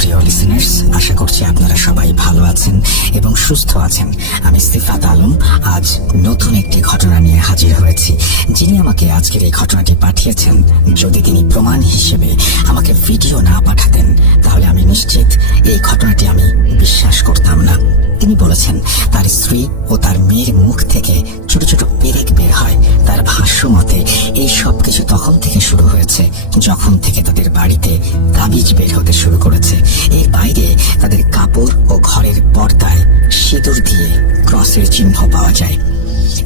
প্রিয় লিসেনার্স, আশা করছি আপনারা সবাই ভালো আছেন এবং সুস্থ আছেন। আমি সিফাত আলম আজ নতুন একটি ঘটনা নিয়ে হাজির হয়েছি। যিনি আমাকে আজকের এই ঘটনাটি পাঠিয়েছেন, যদি তিনি প্রমাণ হিসেবে আমাকে ভিডিও না পাঠাতেন তাহলে আমি নিশ্চিত এই ঘটনাটি আমি বিশ্বাস করতাম না। তিনি বলেছেন তার স্ত্রী ও তার মেয়ের মুখ থেকে ছোট ছোট পেরেক বের হয়। তার ভাষ্য মতে এই সব কিছু তখন থেকে শুরু হয়েছে যখন থেকে তাদের বাড়িতে তাবিজ বের হতে শুরু করেছে। এর বাইরে তাদের কাপড় ও ঘরের পর্দায় সিঁদুর দিয়ে ক্রসের চিহ্ন পাওয়া যায়।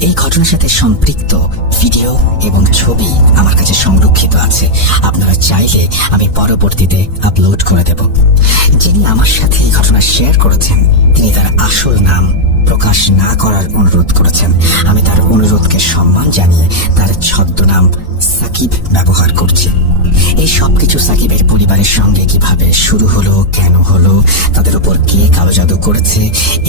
এই ঘটনার সাথে সম্পৃক্ত ভিডিও এবং ছবি আমার কাছে সংরক্ষিত আছে। আপনারা চাইলে আমি পরবর্তীতে আপলোড করে দেব। যিনি আমার সাথে এই ঘটনা শেয়ার করেছেন তিনি তার আসল নাম প্রকাশ না করার অনুরোধ করেছেন। আমি তার অনুরোধকে সম্মান জানিয়ে তার ছদ্মনাম সাকিব ব্যবহার করছি। এই সবকিছু সাকিবের পরিবারের সঙ্গে কিভাবে শুরু হলো, কেন হলো, তাদের উপর কে কালো জাদু করেছে,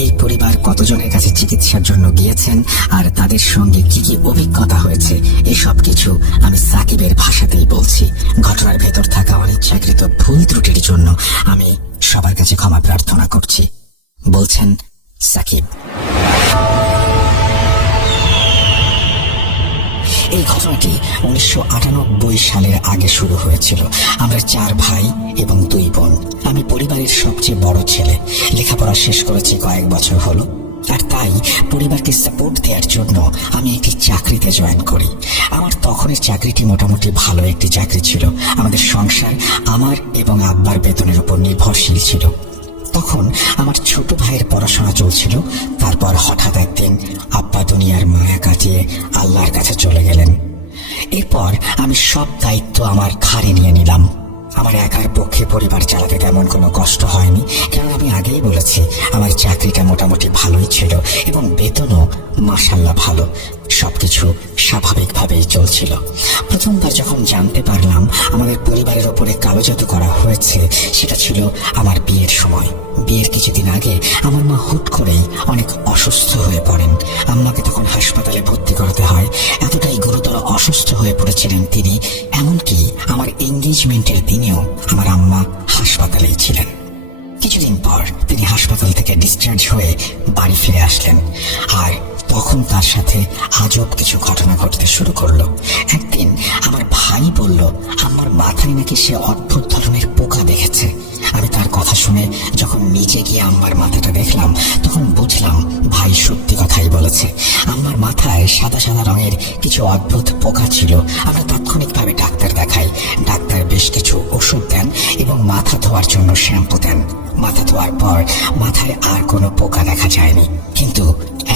এই পরিবার কতজনের কাছে চিকিৎসার জন্য গিয়েছেন আর তাদের সঙ্গে কি কি অভিজ্ঞতা হয়েছে, এই সব কিছু আমি সাকিবের ভাষাতেই বলছি। ঘটনার ভেতর থাকা অনিচ্ছাকৃত ভুল ত্রুটির জন্য আমি সবার কাছে ক্ষমা প্রার্থনা করছি। বলছেন সাকিব। এই ঘটনাটি 1998 সালের আগে শুরু হয়েছিল। আমরা 4 ভাই এবং 2 বোন। আমি পরিবারের সবচেয়ে বড় ছেলে। লেখাপড়া শেষ করেছি কয়েক বছর হলো, আর তাই পরিবারকে সাপোর্ট দেওয়ার জন্য আমি একটি চাকরিতে জয়েন করি। আমার তখনের চাকরিটি মোটামুটি ভালো একটি চাকরি ছিল। আমাদের সংসার আমার এবং আব্বার বেতনের উপর নির্ভরশীল ছিল। তখন আমার ছোট ভাইয়ের পড়াশোনা চলছিল। তারপর হঠাৎ একদিন আব্বা দুনিয়ার মায়া কাটিয়ে আল্লাহর কাছে চলে গেলেন। এরপর আমি সব দায়িত্ব আমার ঘাড়ে নিয়ে নিলাম। আমার একার পক্ষে পরিবার চালাতে তেমন কোনো কষ্ট হয়নি, কারণ আমি আগেই বলেছি আমার চাকরিটা মোটামুটি ভালোই ছিল এবং বেতনও মাশাআল্লাহ ভালো। সবকিছু স্বাভাবিকভাবেই চলছিল। প্রথমবার যখন জানতে পারলাম আমাদের পরিবারের ওপরে কালো জাদু করা হয়েছে, সেটা ছিল আমার বিয়ের সময়। বিয়ের কিছুদিন আগে আমার মা হুট করেই অনেক অসুস্থ হয়ে পড়েন। আম্মাকে তখন হাসপাতালে ভর্তি করাতে হয়। এতটাই গুরুতর অসুস্থ হয়ে পড়েছিলেন তিনি, এমনকি আমার এঙ্গেজমেন্টের দিনেও আমার আম্মা হাসপাতালেই ছিলেন। কিছুদিন পর তিনি হাসপাতাল থেকে ডিসচার্জ হয়ে বাড়ি ফিরে আসলেন, আর তখন তার সাথে আজব কিছু ঘটনা ঘটতে শুরু করলো। একদিন আমার ভাই বলল আমার মাথায় নাকি সে অদ্ভুত ধরনের পোকা দেখেছে। আমি তার কথা শুনে যখন নিচে গিয়ে আম্মার মাথাটা দেখলাম, তখন বুঝলাম ভাই সত্যি কথাই বলেছে। আম্মার মাথায় সাদা সাদা রঙের কিছু অদ্ভুত পোকা ছিল। আমরা তাৎক্ষণিকভাবে ডাক্তার দেখাই। ডাক্তার বেশ কিছু ওষুধ দেন এবং মাথা ধোয়ার জন্য শ্যাম্পু দেন। মাথা ধোয়ার পর মাথায় আর কোনো পোকা দেখা যায়নি, কিন্তু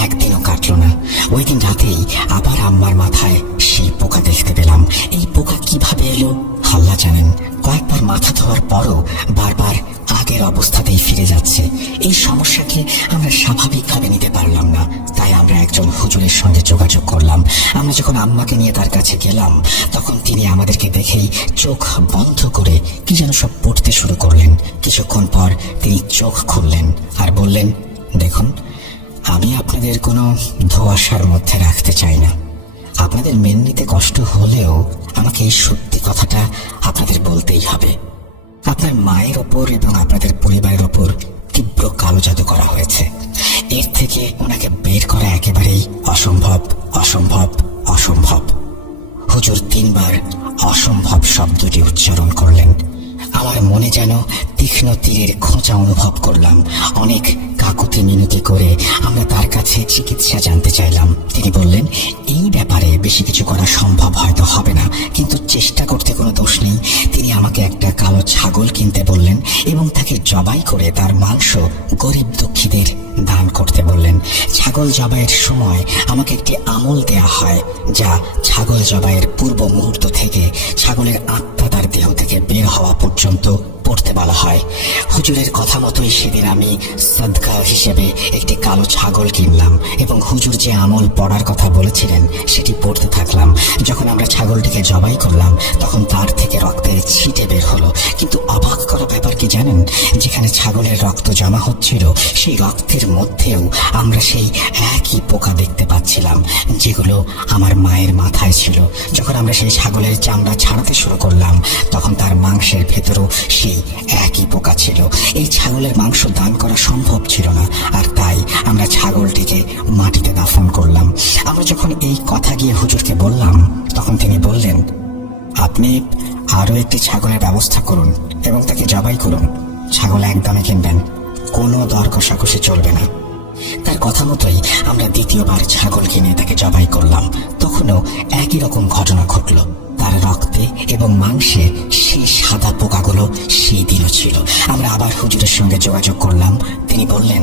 একদিনও কাটলো না। ওই দিন রাতেই আবার আম্মার মাথায় সেই পোকা দেখতে পেলাম। এই পোকা কিভাবে এলো আল্লাহ জানেন। কয়েকবার মাথা ধোয়ার পরও বারবার আগের অবস্থাতেই ফিরে যাচ্ছে। এই সমস্যাকে আমরা স্বাভাবিকভাবে নিতে পারলাম না, তাই আমরা একজন হুজুরের সঙ্গে যোগাযোগ করলাম। আমরা যখন আম্মাকে নিয়ে তার কাছে গেলাম, তখন তিনি আমাদেরকে দেখেই চোখ বন্ধ করে কি যেন সব পড়তে শুরু করলেন। কিছুক্ষণ পর তিনি চোখ খুললেন আর বললেন, দেখুন, আমি আপনাদের কোনো ধোঁয়াশার মধ্যে রাখতে চাই না। আপনাদের মেনে নিতে কষ্ট হলেও আমাকে এই সত্যি কথাটা আপনাদের বলতেই হবে। আপনার মায়ের ওপর এবং আপনাদের পরিবারের ওপর তীব্র কালো জাদু করা হয়েছে। এর থেকে ওনাকে বের করা একেবারেই অসম্ভব, অসম্ভব, অসম্ভব। হুজুর 3 বার অসম্ভব শব্দটি উচ্চারণ করলেন। আমার মনে যেন তীক্ষ্ণ তীরের খোঁচা অনুভব করলাম। অনেক কাকুতি মিনতি করে আমরা তার কাছে চিকিৎসা জানতে চাইলাম। তিনি বললেন, এই ব্যাপারে বেশি কিছু করা সম্ভব হয়তো হবে না, কিন্তু চেষ্টা করতে কোনো দোষ নেই। তিনি আমাকে একটা কালো ছাগল কিনতে বললেন এবং তাকে জবাই করে তার মাংস গরিব দুঃখীদের দান করতে বললেন। ছাগল জবাইয়ের সময় আমাকে একটি আমল দেয়া হয়, যা ছাগল জবাইয়ের পূর্ব মুহূর্ত থেকে ছাগলের আত্মা তার দেহ থেকে বের হওয়া পর্যন্ত পড়তে বলা হয়। হুজুরের কথা মতোই সেদিন আমি সদকা হিসেবে একটি কালো ছাগল কিনলাম এবং হুজুর যে আমল পড়ার কথা বলেছিলেন সেটি পড়তে থাকলাম। যখন আমরা ছাগলটিকে জবাই করলাম, তখন তার থেকে রক্তের ছিটে বের হলো। কিন্তু অবাক করা ব্যাপার কি জানেন, যেখানে ছাগলের রক্ত জমা হচ্ছিল, সেই রক্তের মধ্যেও আমরা সেই একই পোকা দেখতে পাচ্ছিলাম যেগুলো আমার মায়ের মাথায় ছিল। যখন আমরা সেই ছাগলের চামড়া ছাড়াতে শুরু করলাম, তখন তার মাংসের ভেতরও সেই একই পোকা ছিল। ছাগলের মাংস দান করা সম্ভব ছিল না, আর তাই আমরা ছাগলটিকে মাটিতে দাফন করলাম। আমরা যখন এই কথা গিয়ে হুজুরকে বললাম, তখন তিনি বললেন, আপনি আরো একটি ছাগলের ব্যবস্থা করুন এবং তাকে জবাই করুন। ছাগল একদমে কিনবেন, কোনো দর কষাকষি চলবে না। তার কথা মতোই আমরা দ্বিতীয়বার ছাগল কিনে তাকে জবাই করলাম। তখনও একই রকম ঘটনা ঘটল। তার রক্তে এবং মাংসে সেই সাদা পোকাগুলো সেই দিনও ছিল। আমরা আবার হুজুরের সঙ্গে যোগাযোগ করলাম। তিনি বললেন,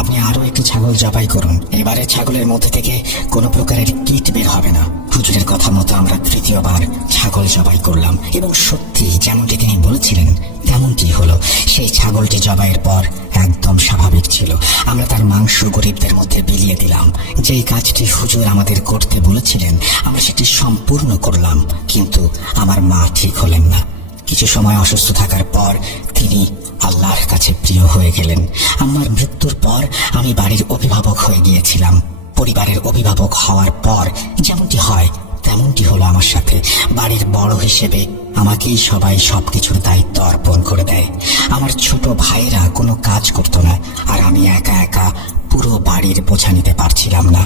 আপনি আরো একটি ছাগল জবাই করুন, এবারে ছাগলের মধ্যে থেকে কোনো প্রকারের কীট বের হবে না। হুজুরের কথা মতো আমরা তৃতীয়বার ছাগল জবাই করলাম এবং সত্যি যেমনটি তিনি বলেছিলেন তেমনটি হলো। সেই ছাগলটি জবাইয়ের পর একদম স্বাভাবিক ছিল। আমরা তার মাংস গরিবদের মধ্যে বিলিয়ে দিলাম। যেই কাজটি হুজুর আমাদের করতে বলেছিলেন আমরা সেটি সম্পূর্ণ করলাম, কিন্তু আমার মা ঠিক হলেন না। কিছু সময় অসুস্থ থাকার পর তিনি আল্লাহর কাছে প্রিয় হয়ে গেলেন। আমার মৃত্যুর পর আমি বাড়ির অভিভাবক হয়ে গিয়েছিলাম। পরিবারের অভিভাবক হওয়ার পর যেমনটি হয় তেমনটি হলো আমার সাথে। বাড়ির বড় হিসেবে আমাকেই সবাই সবকিছুর দায়িত্ব অর্পণ করে দেয়। আমার ছোট ভাইরা কোনো কাজ করতো না, আর আমি একা একা পুরো বাড়ির বোঝা নিতে পারছিলাম না।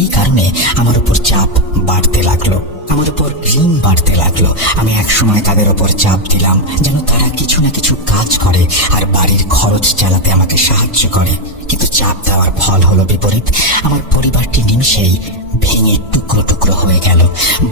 এই কারণে আমার উপর চাপ বাড়তে লাগলো, আমার উপর ঋণ বাড়তে লাগলো। আমি একসময় তাদের উপর চাপ দিলাম যেন তারা কিছু না কিছু কাজ করে আর বাড়ির খরচ চালাতে আমাকে সাহায্য করে, কিন্তু চাপ দেওয়ার ফল হলো বিপরীত। আমার পরিবারটি নিমিষেই ভেঙে টুকরো টুকরো হয়ে গেল।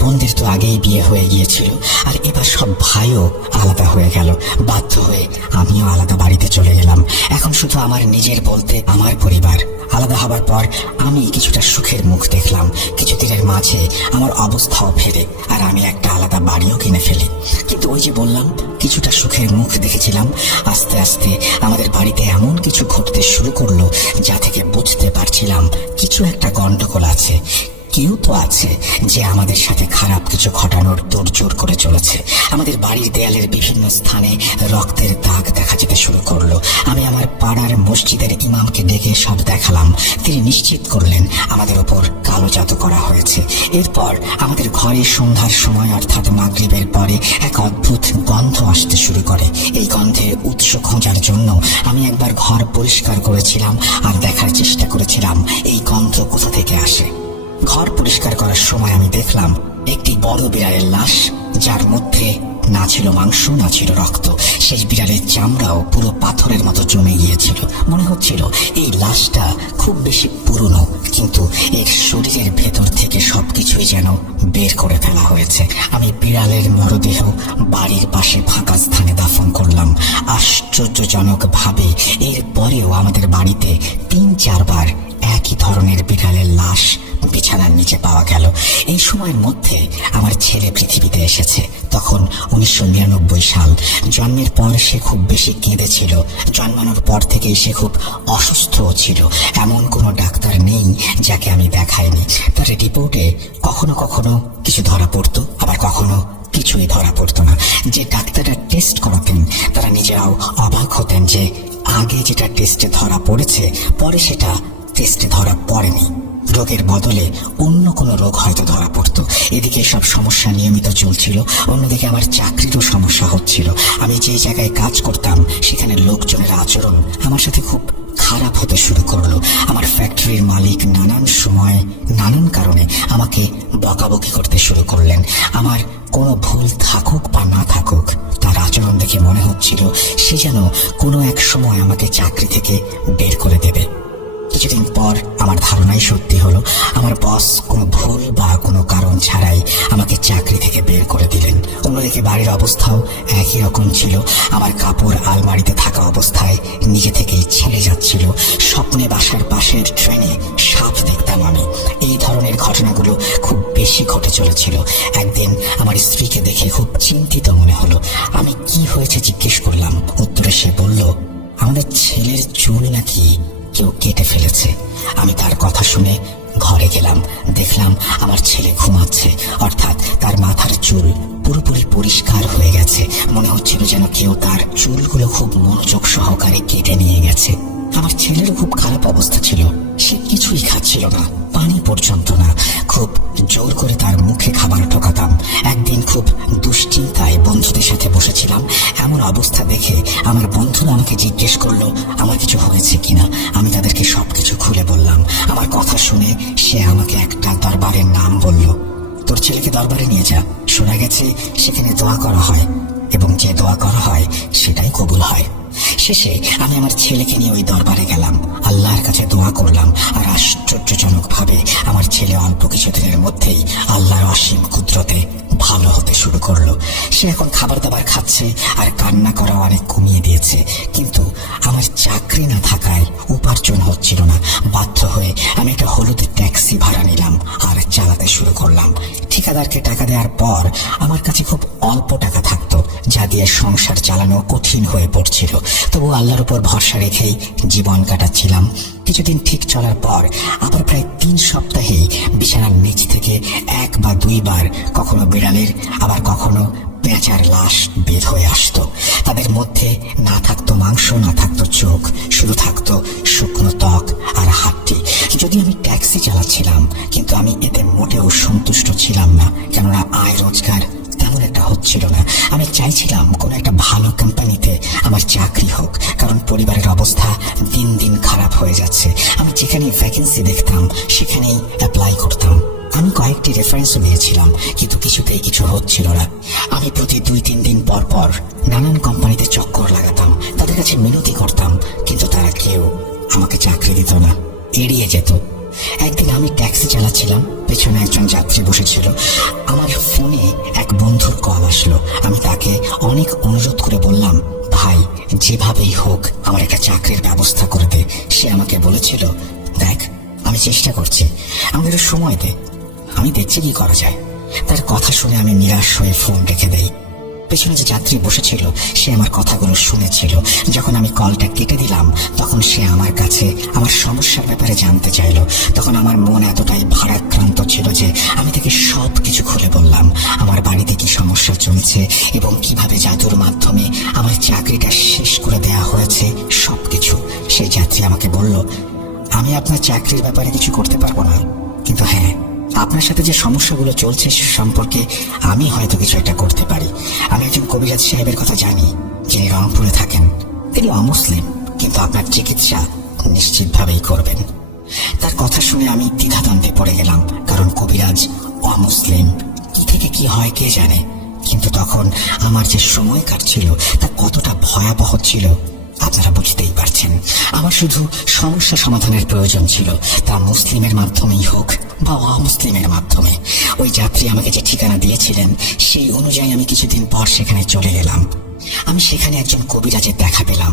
বোনদের তো আগেই বিয়ে হয়ে গিয়েছিল, আর এবার সব ভাইও আলাদা হয়ে গেল। বাধ্য হয়ে আমিও আলাদা বাড়িতে চলে গেলাম। এখন শুধু আমার নিজের বলতে আমার পরিবার। আলাদা হবার পর আমি কিছুটা সুখের মুখ দেখলাম। কিছুদিনের মাঝে আমার অবস্থাও ফেরে আর আমি একটা আলাদা বাড়িও কিনে ফেলি। কিন্তু ওই যে বললাম কিছুটা সুখের মুখ দেখেছিলাম, আস্তে আস্তে আমাদের বাড়িতে এমন কিছু ঘটতে শুরু করলো যা থেকে বুঝতে পারছিলাম কিছু একটা গন্ডগোল আছে। কেউ তো আছে যে আমাদের সাথে খারাপ কিছু ঘটানোর তোড়জোড় করে চলেছে। আমাদের বাড়ির দেয়ালের বিভিন্ন স্থানে রক্তের দাগ দেখা যেতে শুরু করলো। আমি আমার পাড়ার মসজিদের ইমামকে ডেকে সব দেখালাম। তিনি নিশ্চিত করলেন আমাদের ওপর কালো জাদু করা হয়েছে। এরপর আমাদের ঘরে সন্ধ্যার সময় অর্থাৎ মাগরিবের পরে এক অদ্ভুত গন্ধ আসতে শুরু করে। এই গন্ধের উৎস খোঁজার জন্য আমি একবার ঘর পরিষ্কার করেছিলাম আর দেখার চেষ্টা করেছিলাম এই গন্ধ কোথা থেকে আসে। ঘর পরিষ্কার করার সময় আমি দেখলাম একটি বড় বিড়ালের লাশ, যার মধ্যে না ছিল মাংস না ছিল রক্ত। সেই বিড়ালের চামড়াও পুরো পাথরের মতো জমে গিয়েছিল। মনে হচ্ছিল এই লাশটা খুব বেশি পুরনো, কিন্তু এর শরীরের ভেতর থেকে সবকিছুই যেন বের করে ফেলা হয়েছে। আমি বিড়ালের মরদেহ বাড়ির পাশে ফাঁকা স্থানে দাফন করলাম। আশ্চর্যজনক ভাবে এর পরেও আমাদের বাড়িতে ৩-৪ বার একই ধরনের বিড়ালের লাশ বিছানার নিচে পাওয়া গেল। এই সময়ের মধ্যে আমার ছেলে পৃথিবীতে এসেছে। তখন 1999 সাল। জন্মের পর সে খুব বেশি কেঁদেছিল। জন্মানোর পর থেকেই সে খুব অসুস্থ ছিল। এমন কোনো ডাক্তার নেই যাকে আমি দেখাইনি। তার রিপোর্টে কখনো কখনো কিছু ধরা পড়তো, আবার কখনো কিছুই ধরা পড়তো না। যে ডাক্তাররা টেস্ট করাতেন তারা নিজেরাও অবাক হতেন যে আগে যেটা টেস্টে ধরা পড়েছে পরে সেটা টেস্টে ধরা পড়েনি। রোগের বদলে অন্য কোনো রোগ হয়তো ধরা পড়তো। এদিকে সব সমস্যা নিয়মিত চলছিল, অন্যদিকে আমার চাকরিরও সমস্যা হচ্ছিল। আমি যে জায়গায় কাজ করতাম সেখানে লোকজনের আচরণ আমার সাথে খুব খারাপ হতে শুরু করলো। আমার ফ্যাক্টরির মালিক নানান সময় নানান কারণে আমাকে বকাবকি করতে শুরু করলেন। আমার কোনো ভুল থাকুক বা না থাকুক, তার আচরণ দেখে মনে হচ্ছিল সে যেন কোনো এক সময় আমাকে চাকরি থেকে বের করে দেবে। কিছুদিন পর আমার ধারণাই সত্যি হলো। আমার বস কোনো ভুল বা কোনো কারণ ছাড়াই আমাকে চাকরি থেকে বের করে দিলেন। অন্যদিকে বাড়ির অবস্থাও একই রকম ছিল। আমার কাপড় আলমারিতে থাকা অবস্থায় নিজে থেকেই ছিঁড়ে যাচ্ছিল। স্বপ্নে বাসার পাশের ট্রেনে সাপ দেখতাম আমি। এই ধরনের ঘটনাগুলো খুব বেশি ঘটে চলেছিল। একদিন আমার স্ত্রীকে দেখে খুব চিন্তিত মনে হলো। আমি কি হয়েছে জিজ্ঞেস করলাম। উত্তরে সে বলল, আমাদের ছেলের চুল নাকি কেউ কেটে ফেলেছে। আমি তার কথা শুনে ঘরে গেলাম। দেখলাম আমার ছেলে ঘুমাচ্ছে, অর্থাৎ তার মাথার চুল পুরোপুরি পরিষ্কার হয়ে গেছে। মনে হচ্ছিল যেন কেউ তার চুলগুলো খুব মনোযোগ সহকারে কেটে নিয়ে গেছে। আমার ছেলেরও খুব খারাপ অবস্থা ছিল। সে কিছুই খাচ্ছিল না, পানি পর্যন্ত না। খুব জোর করে তার মুখে খাবার ঢোকাতাম। একদিন খুব দুশ্চিন্তায় বন্ধুদের সাথে বসেছিলাম। এমন অবস্থা দেখে আমার বন্ধুরা আমাকে জিজ্ঞেস করলো আমার কিছু হয়েছে কিনা। আমি তাদেরকে সবকিছু খুলে বললাম। আমার কথা শুনে সে আমাকে একটা দরবারের নাম বলল। তোর ছেলেকে দরবারে নিয়ে যা, শোনা গেছে সেখানে দোয়া করা হয় এবং যে দোয়া করা হয় সেটাই কবুল হয়। শেষে আমি আমার ছেলেকে নিয়ে ওই দরবারে গেলাম, আল্লাহর কাছে দোয়া করলাম। আর আশ্চর্যজনক ভাবে আমার ছেলে অল্প কিছুদিনের মধ্যেই আল্লাহর অসীম কুদরতে ভালো হতে শুরু করলো। সে এখন খাবার দাবার খাচ্ছে আর কান্না করা অনেক কমিয়ে দিয়েছে। কিন্তু আমার চাকরি না থাকায় উপার্জন হচ্ছিল না। বাধ্য হয়ে আমি একটা হলুদ ট্যাক্সি ভাড়া নিলাম আর চালাতে শুরু করলাম। ঠিকাদারকে টাকা দেওয়ার পর আমার কাছে খুব অল্প টাকা থাকতো, যা দিয়ে সংসার চালানো কঠিন হয়ে পড়ছিল। তবু আল্লাহর উপর ভরসা রেখেই জীবন কাটাচ্ছিলাম। কিছুদিন ঠিক চলার পর আবার প্রায় 3 সপ্তাহেই বিছানার নিচ থেকে 1 বা 2 বার কখনো বিড়ালের আবার কখনো পেঁচার লাশ বের হয়ে আসতো। তাদের মধ্যে না থাকতো মাংস, না থাকতো চোখ, শুধু থাকতো শুকনো ত্বক আর হাড্ডি। যদি আমি ট্যাক্সি চালাচ্ছিলাম, কিন্তু আমি এতে মোটেও সন্তুষ্ট ছিলাম না, কেননা আয় রোজগার তেমন একটা হচ্ছিল না। আমি চাইছিলাম কোনো একটা ভালো কোম্পানিতে আমার চাকরি হোক, কারণ পরিবারের অবস্থা দিন দিন খারাপ হয়ে যাচ্ছে। আমি যেখানে ভ্যাকেন্সি দেখতাম সেখানেই অ্যাপ্লাই করতাম। আমি কয়েকটি রেফারেন্সও নিয়েছিলাম, কিন্তু কিছুতেই কিছু হচ্ছিল না। আমি প্রতি 2-3 দিন পর পর নানান কোম্পানিতে চক্কর লাগাতাম, তাদের কাছে মিনতি করতাম, কিন্তু তারা কেউ আমাকে চাকরি দিত না, এড়িয়ে যেত। একদিন আমি ট্যাক্সি চালাচ্ছিলাম, পেছনে একজন যাত্রী বসেছিল। আমার ফোনে এক বন্ধুর কল আসলো। আমি তাকে অনেক অনুরোধ করে বললাম, ভাই যেভাবেই হোক আমার একটা চাকরির ব্যবস্থা করে দে। সে আমাকে বলেছিল, দেখ আমি চেষ্টা করছি, আমাদের সময় দে, আমি দেখছি কি করা যায়। তার কথা শুনে আমি নিরাশ হয়ে ফোন রেখে দেই। পেছনে যে যাত্রী বসেছিল সে আমার কথাগুলো শুনেছিল। যখন আমি কলটা কেটে দিলাম তখন সে আমার কাছে আমার সমস্যার ব্যাপারে জানতে চাইলো। তখন আমার মন এতটাই ভারাক্রান্ত ছিল যে আমি তাকে সবকিছু খুলে বললাম, আমার বাড়িতে কি সমস্যা চলছে এবং কিভাবে জাদুর মাধ্যমে আমার চাকরিটা শেষ করে দেয়া হয়েছে, সবকিছু। সেই যাত্রী আমাকে বলল, আমি আপনার চাকরির ব্যাপারে কিছু করতে পারবো না, কিন্তু হ্যাঁ আপনার সাথে যে সমস্যাগুলো চলছে সে সম্পর্কে আমি হয়তো কিছু একটা করতে পারি। আমি একজন কবিরাজ সাহেবের কথা জানি, যিনি রংপুরে থাকেন। তিনি অমুসলিম, কিন্তু আপনার চিকিৎসা নিশ্চিতভাবেই করবেন। তার কথা শুনে আমি দ্বিধাদ্বন্দ্বে পড়ে গেলাম, কারণ কবিরাজ অমুসলিম, কি থেকে কি হয় কে জানে। কিন্তু তখন আমার যে সময় কাটছিল তা কতটা ভয়াবহ ছিল আপনারা বুঝতেই পারছেন। আমার শুধু সমস্যা সমাধানের প্রয়োজন ছিল, তা মুসলিমের মাধ্যমেই হোক বা অমুসলিমের মাধ্যমে। ওই যাত্রী আমাকে যে ঠিকানা দিয়েছিলেন সেই অনুযায়ী আমি কিছুদিন পর সেখানে চলে গেলাম। আমি সেখানে একজন কবিরাজের দেখা পেলাম।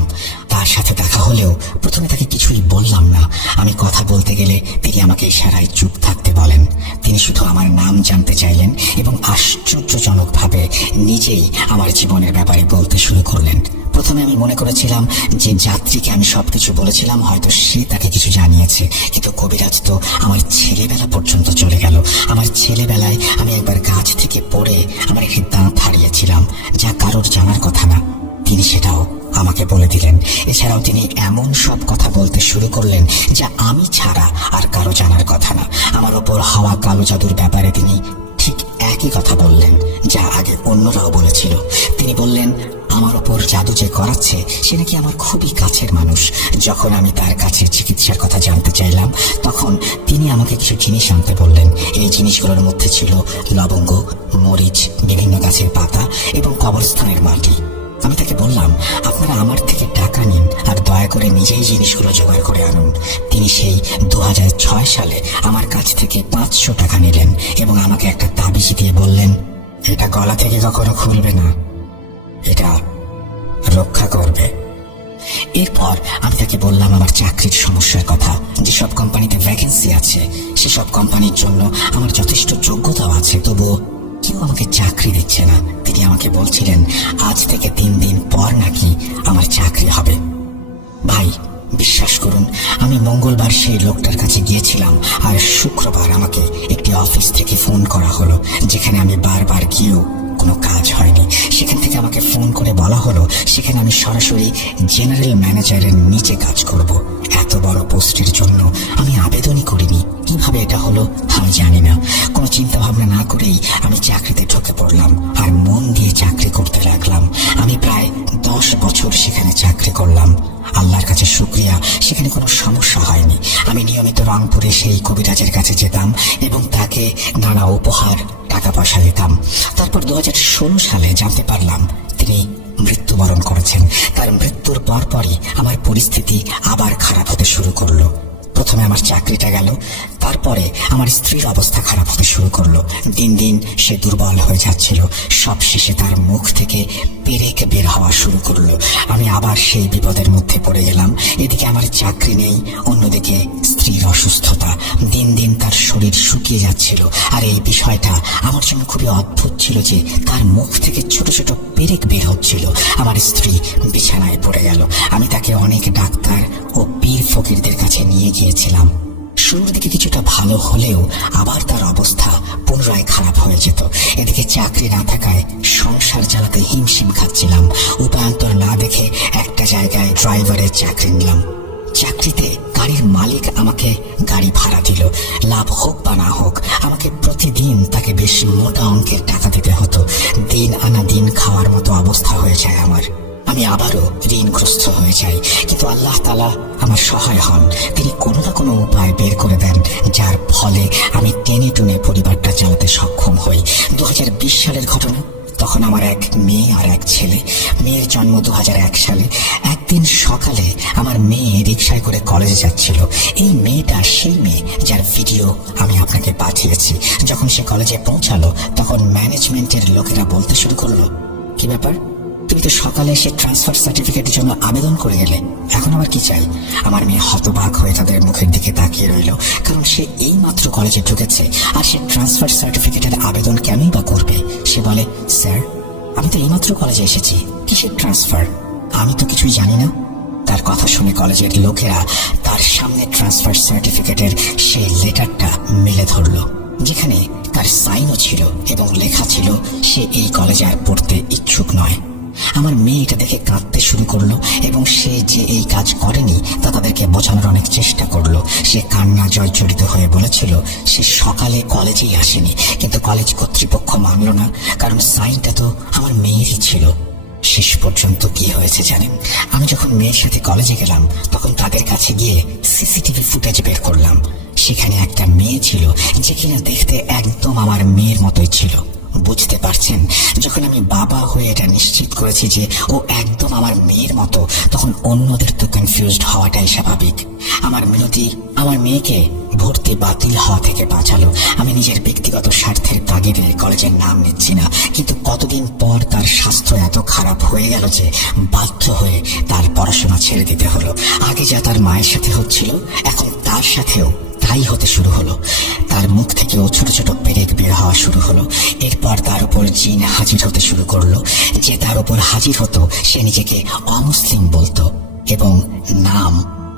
তার সাথে দেখা হলেও প্রথমে তাকে কিছুই বললাম না। আমি কথা বলতে গেলে তিনি আমাকে ইশারায় চুপ থাকতে বলেন। তিনি শুধু আমার নাম জানতে চাইলেন এবং আশ্চর্যজনকভাবে নিজেই আমার জীবনের ব্যাপারে বলতে শুরু করলেন। প্রথমে আমি মনে করেছিলাম যে যাত্রীকে আমি সবকিছু বলেছিলাম হয়তো সে তাকে কিছু জানিয়েছে, কিন্তু কবিরাজ তো আমার ছেলেবেলা পর্যন্ত চলে গেল। আমার ছেলেবেলায় আমি একবার গাছ থেকে পড়ে আমার একটি দাঁত হারিয়েছিলাম, যা কারোর জানার কথা না। তিনি সেটাও আমাকে বলে দিলেন। এছাড়াও তিনি এমন সব কথা বলতে শুরু করলেন যা আমি ছাড়া আর কারো জানার কথা না। আমার ওপর হওয়া কালো জাদুর ব্যাপারে তিনি ঠিক একই কথা বললেন যা আগে অন্যরাও বলেছিল। তিনি বললেন, আমার ওপর জাদু যে করাচ্ছে সে নাকি আমার খুবই কাছের মানুষ। যখন আমি তার কাছে চিকিৎসার কথা জানতে চাইলাম তখন তিনি আমাকে কিছু জিনিস আনতে বললেন। এই জিনিসগুলোর মধ্যে ছিল লবঙ্গ, মরিচ, বিভিন্ন গাছের পাতা এবং কবরস্থানের মাটি। আমি তাকে বললাম, আপনারা আমার থেকে টাকা নিন আর দয়া করে নিজেই জিনিসগুলো জোগাড় করে আনুন। তিনি সেই 2006 সালে আমার কাছ থেকে 500 টাকা নিলেন এবং আমাকে একটা তাবিজ দিয়ে বললেন, এটা গলা থেকে কখনো খুলবে না, এটা রক্ষা করবে। এরপর আমি তাকে বললাম আমার চাকরির সমস্যার কথা, যেসব কোম্পানিতে ভ্যাকেন্সি আছে সেসব কোম্পানির জন্য আমার যথেষ্ট যোগ্যতাও আছে, তবুও কেউ আমাকে চাকরি দিচ্ছে না। তিনি আমাকে বলছিলেন আজ থেকে 3 দিন পর নাকি আমার চাকরি হবে। ভাই বিশ্বাস করুন, আমি মঙ্গলবার সেই লোকটার কাছে গিয়েছিলাম আর শুক্রবার আমাকে একটি অফিস থেকে ফোন করা হলো, যেখানে আমি বারবার গিয়েও কোনো কাজ হয়নি। সেখান থেকে আমাকে ফোন করে বলা হলো সেখানে আমি সরাসরি জেনারেল ম্যানেজারের নিচে কাজ করব। এত বড় পোস্টের জন্য আমি আবেদনই করিনি। কিভাবে এটা হলো আমি জানি না। কোনো চিন্তা ভাবনা না করেই আমি চাকরিতে ঢুকে পড়লাম আর মন দিয়ে চাকরি করতে লাগলাম। আমি প্রায় 10 বছর সেখানে চাকরি করলাম। আল্লাহর কাছে শুকরিয়া, সেখানে কোনো সমস্যা হয়নি। আমি নিয়মিত রংপুরে সেই কবিরাজের কাছে যেতাম এবং তাকে নানা উপহার, টাকা পয়সা দিতাম। তারপর 2016 সালে জানতে পারলাম তিনি মৃত্যুবরণ করেছেন। তার মৃত্যুর পরপরই আমার পরিস্থিতি আবার খারাপ হতে শুরু করলো। প্রথমে আমার চাকরিটা গেল, তারপরে আমার স্ত্রীর অবস্থা খারাপ হতে শুরু করলো। দিন দিন সে দুর্বল হয়ে যাচ্ছিল। সব শেষে তার মুখ থেকে পেরেক বের হওয়া শুরু করলো। আমি আবার সেই বিপদের মধ্যে পড়ে গেলাম। এদিকে আমার চাকরি নেই, অন্যদিকে স্ত্রীর অসুস্থতা। দিন দিন তার শরীর শুকিয়ে যাচ্ছিল। আর এই বিষয়টা আমার জন্য খুবই অদ্ভুত ছিল যে তার মুখ থেকে ছোট ছোট পেরেক বের হচ্ছিল। আমার স্ত্রী বিছানায় পড়ে গেল। আমি তাকে অনেক ডাক্তার ও পীর ফকিরদের কাছে নিয়ে গিয়েছিলাম। শুরুর দিকে কিছুটা ভালো হলেও আবার তার অবস্থা পুনরায় খারাপ হয়ে যেত। এদিকে চাকরি না থাকায় সংসার চালাতে হিমশিম খাচ্ছিলাম। উপায়ান্তর না দেখে একটা জায়গায় ড্রাইভারের চাকরি নিলাম। চাকরিতে গাড়ির মালিক আমাকে গাড়ি ভাড়া দিল। লাভ হোক বা না হোক, আমাকে প্রতিদিন তাকে বেশ মোটা অঙ্কের টাকা দিতে হতো। দিন আনা দিন খাওয়ার মতো অবস্থা হয়ে যায় আমার। আমি আবারও ঋণগ্রস্ত হয়ে যাই, কিন্তু আল্লাহ তাআলা আমার সহায় হন। তিনি কোনো না কোনো উপায় বের করে দেন, যার ফলে আমি টেনে টুনে পরিবারটা চালাতে সক্ষম হই। 2020 সালের ঘটনা। তখন আমার এক মেয়ে আর এক ছেলে। মেয়ের জন্ম 2001 সালে। একদিন সকালে আমার মেয়ে রিকশায় করে কলেজে যাচ্ছিল। এই মেয়েটা সেই মেয়ে যার ভিডিও আমি আপনাকে পাঠিয়েছি। যখন সে কলেজে পৌঁছালো তখন ম্যানেজমেন্টের লোকেরা বলতে শুরু করলো, কি ব্যাপার, তুমি তো সকালে এসে ট্রান্সফার সার্টিফিকেটের জন্য আবেদন করে গেলে, এখন আবার কি চাই? আমার মেয়ে হতবাক হয়ে তাদের মুখের দিকে তাকিয়ে রইল, কারণ সে এই মাত্র কলেজে ঢুকেছে আর সে ট্রান্সফার সার্টিফিকেটের আবেদন কেনই বা করবে? সে বলে, স্যার, আমি তো এইমাত্র কলেজে এসেছি, কিসের ট্রান্সফার? আমি তো কিছুই জানি না। তার কথা শুনে কলেজের লোকেরা তার সামনে ট্রান্সফার সার্টিফিকেটের সেই লেটারটা মেলে ধরল, যেখানে তার সাইনও ছিল এবং লেখা ছিল সে এই কলেজে আর পড়তে ইচ্ছুক নয়। আমার মেয়ে এটা দেখে কাঁদতে শুরু করলো এবং সে যে এই কাজ করেনি তা তাদেরকে বোঝানোর অনেক চেষ্টা করলো। সে কান্না জর্জরিত হয়ে বলেছিল সে সকালে কলেজেই আসেনি, কিন্তু কলেজ কর্তৃপক্ষ মানল না, কারণ সাইনটা তো আমার মেয়েরই ছিল। শেষ পর্যন্ত কি হয়েছে জানেন? আমি যখন মেয়ের সাথে কলেজে গেলাম তখন তাদের কাছে গিয়ে সিসিটিভি ফুটেজ বের করলাম। সেখানে একটা মেয়ে ছিল যে কিনা দেখতে একদম আমার মেয়ের মতোই ছিল। বুঝতে পারছেন, যখন আমি বাবা হয়ে এটা নিশ্চিত করেছি যে ও একদম আমার মেয়ের মতো, তখন অন্যদের তো কনফিউজড হওয়াটাই স্বাভাবিক। আমার মিনতি আমার মেয়েকে ভর্তি বাতিল হওয়া থেকে বাঁচালো। আমি নিজের ব্যক্তিগত স্বার্থের তাগিদে কলেজের নাম নিচ্ছি না, কিন্তু কতদিন পর তার স্বাস্থ্য এত খারাপ হয়ে গেল যে বাধ্য হয়ে তার পড়াশোনা ছেড়ে দিতে হলো। আগে যা তার মায়ের সাথে হচ্ছিল, এখন তার সাথেও তাই হতে শুরু হলো। তার মুখ থেকেও ছোট ছোট পেরেক বের হওয়া শুরু হলো। এরপর তার উপর জিন হাজির হতে শুরু করলো। যে তার উপর হাজির হতো সে নিজেকে অমুসলিম বলতো এবং নাম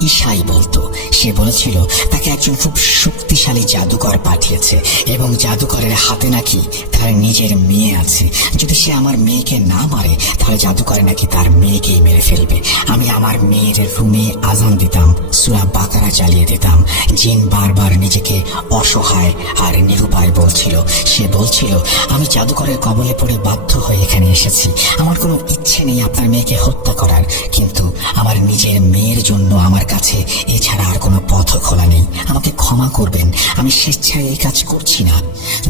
ঈশাই বলতো। সে বলেছিল তাকে একজন খুব শক্তিশালী জাদুকর পাঠিয়েছে এবং জাদুকরের হাতে নাকি তার নিজের মেয়ে আছে। যদি সে আমার মেয়েকে না মারে তাহলে জাদুকর নাকি তার মেয়েকেই মেরে ফেলবে। আমি আমার মেয়ের রুমে আজান দিতাম, সূরা বাকারা চালিয়ে দিতাম। জিন বারবার নিজেকে অসহায় আর নিরুপায় বলছিল। সে বলছিল, আমি জাদুকরের কবলে পড়ে বাধ্য হয়ে এখানে এসেছি। আমার কোনো ইচ্ছে নেই আপনার মেয়েকে হত্যা করার, কিন্তু আমার নিজের মেয়ের জন্য আমার কাছে এছাড়া আর কোনো পথ খোলা নেই। আমাকে ক্ষমা করবেন, আমি স্বেচ্ছায় এই কাজ করছি না।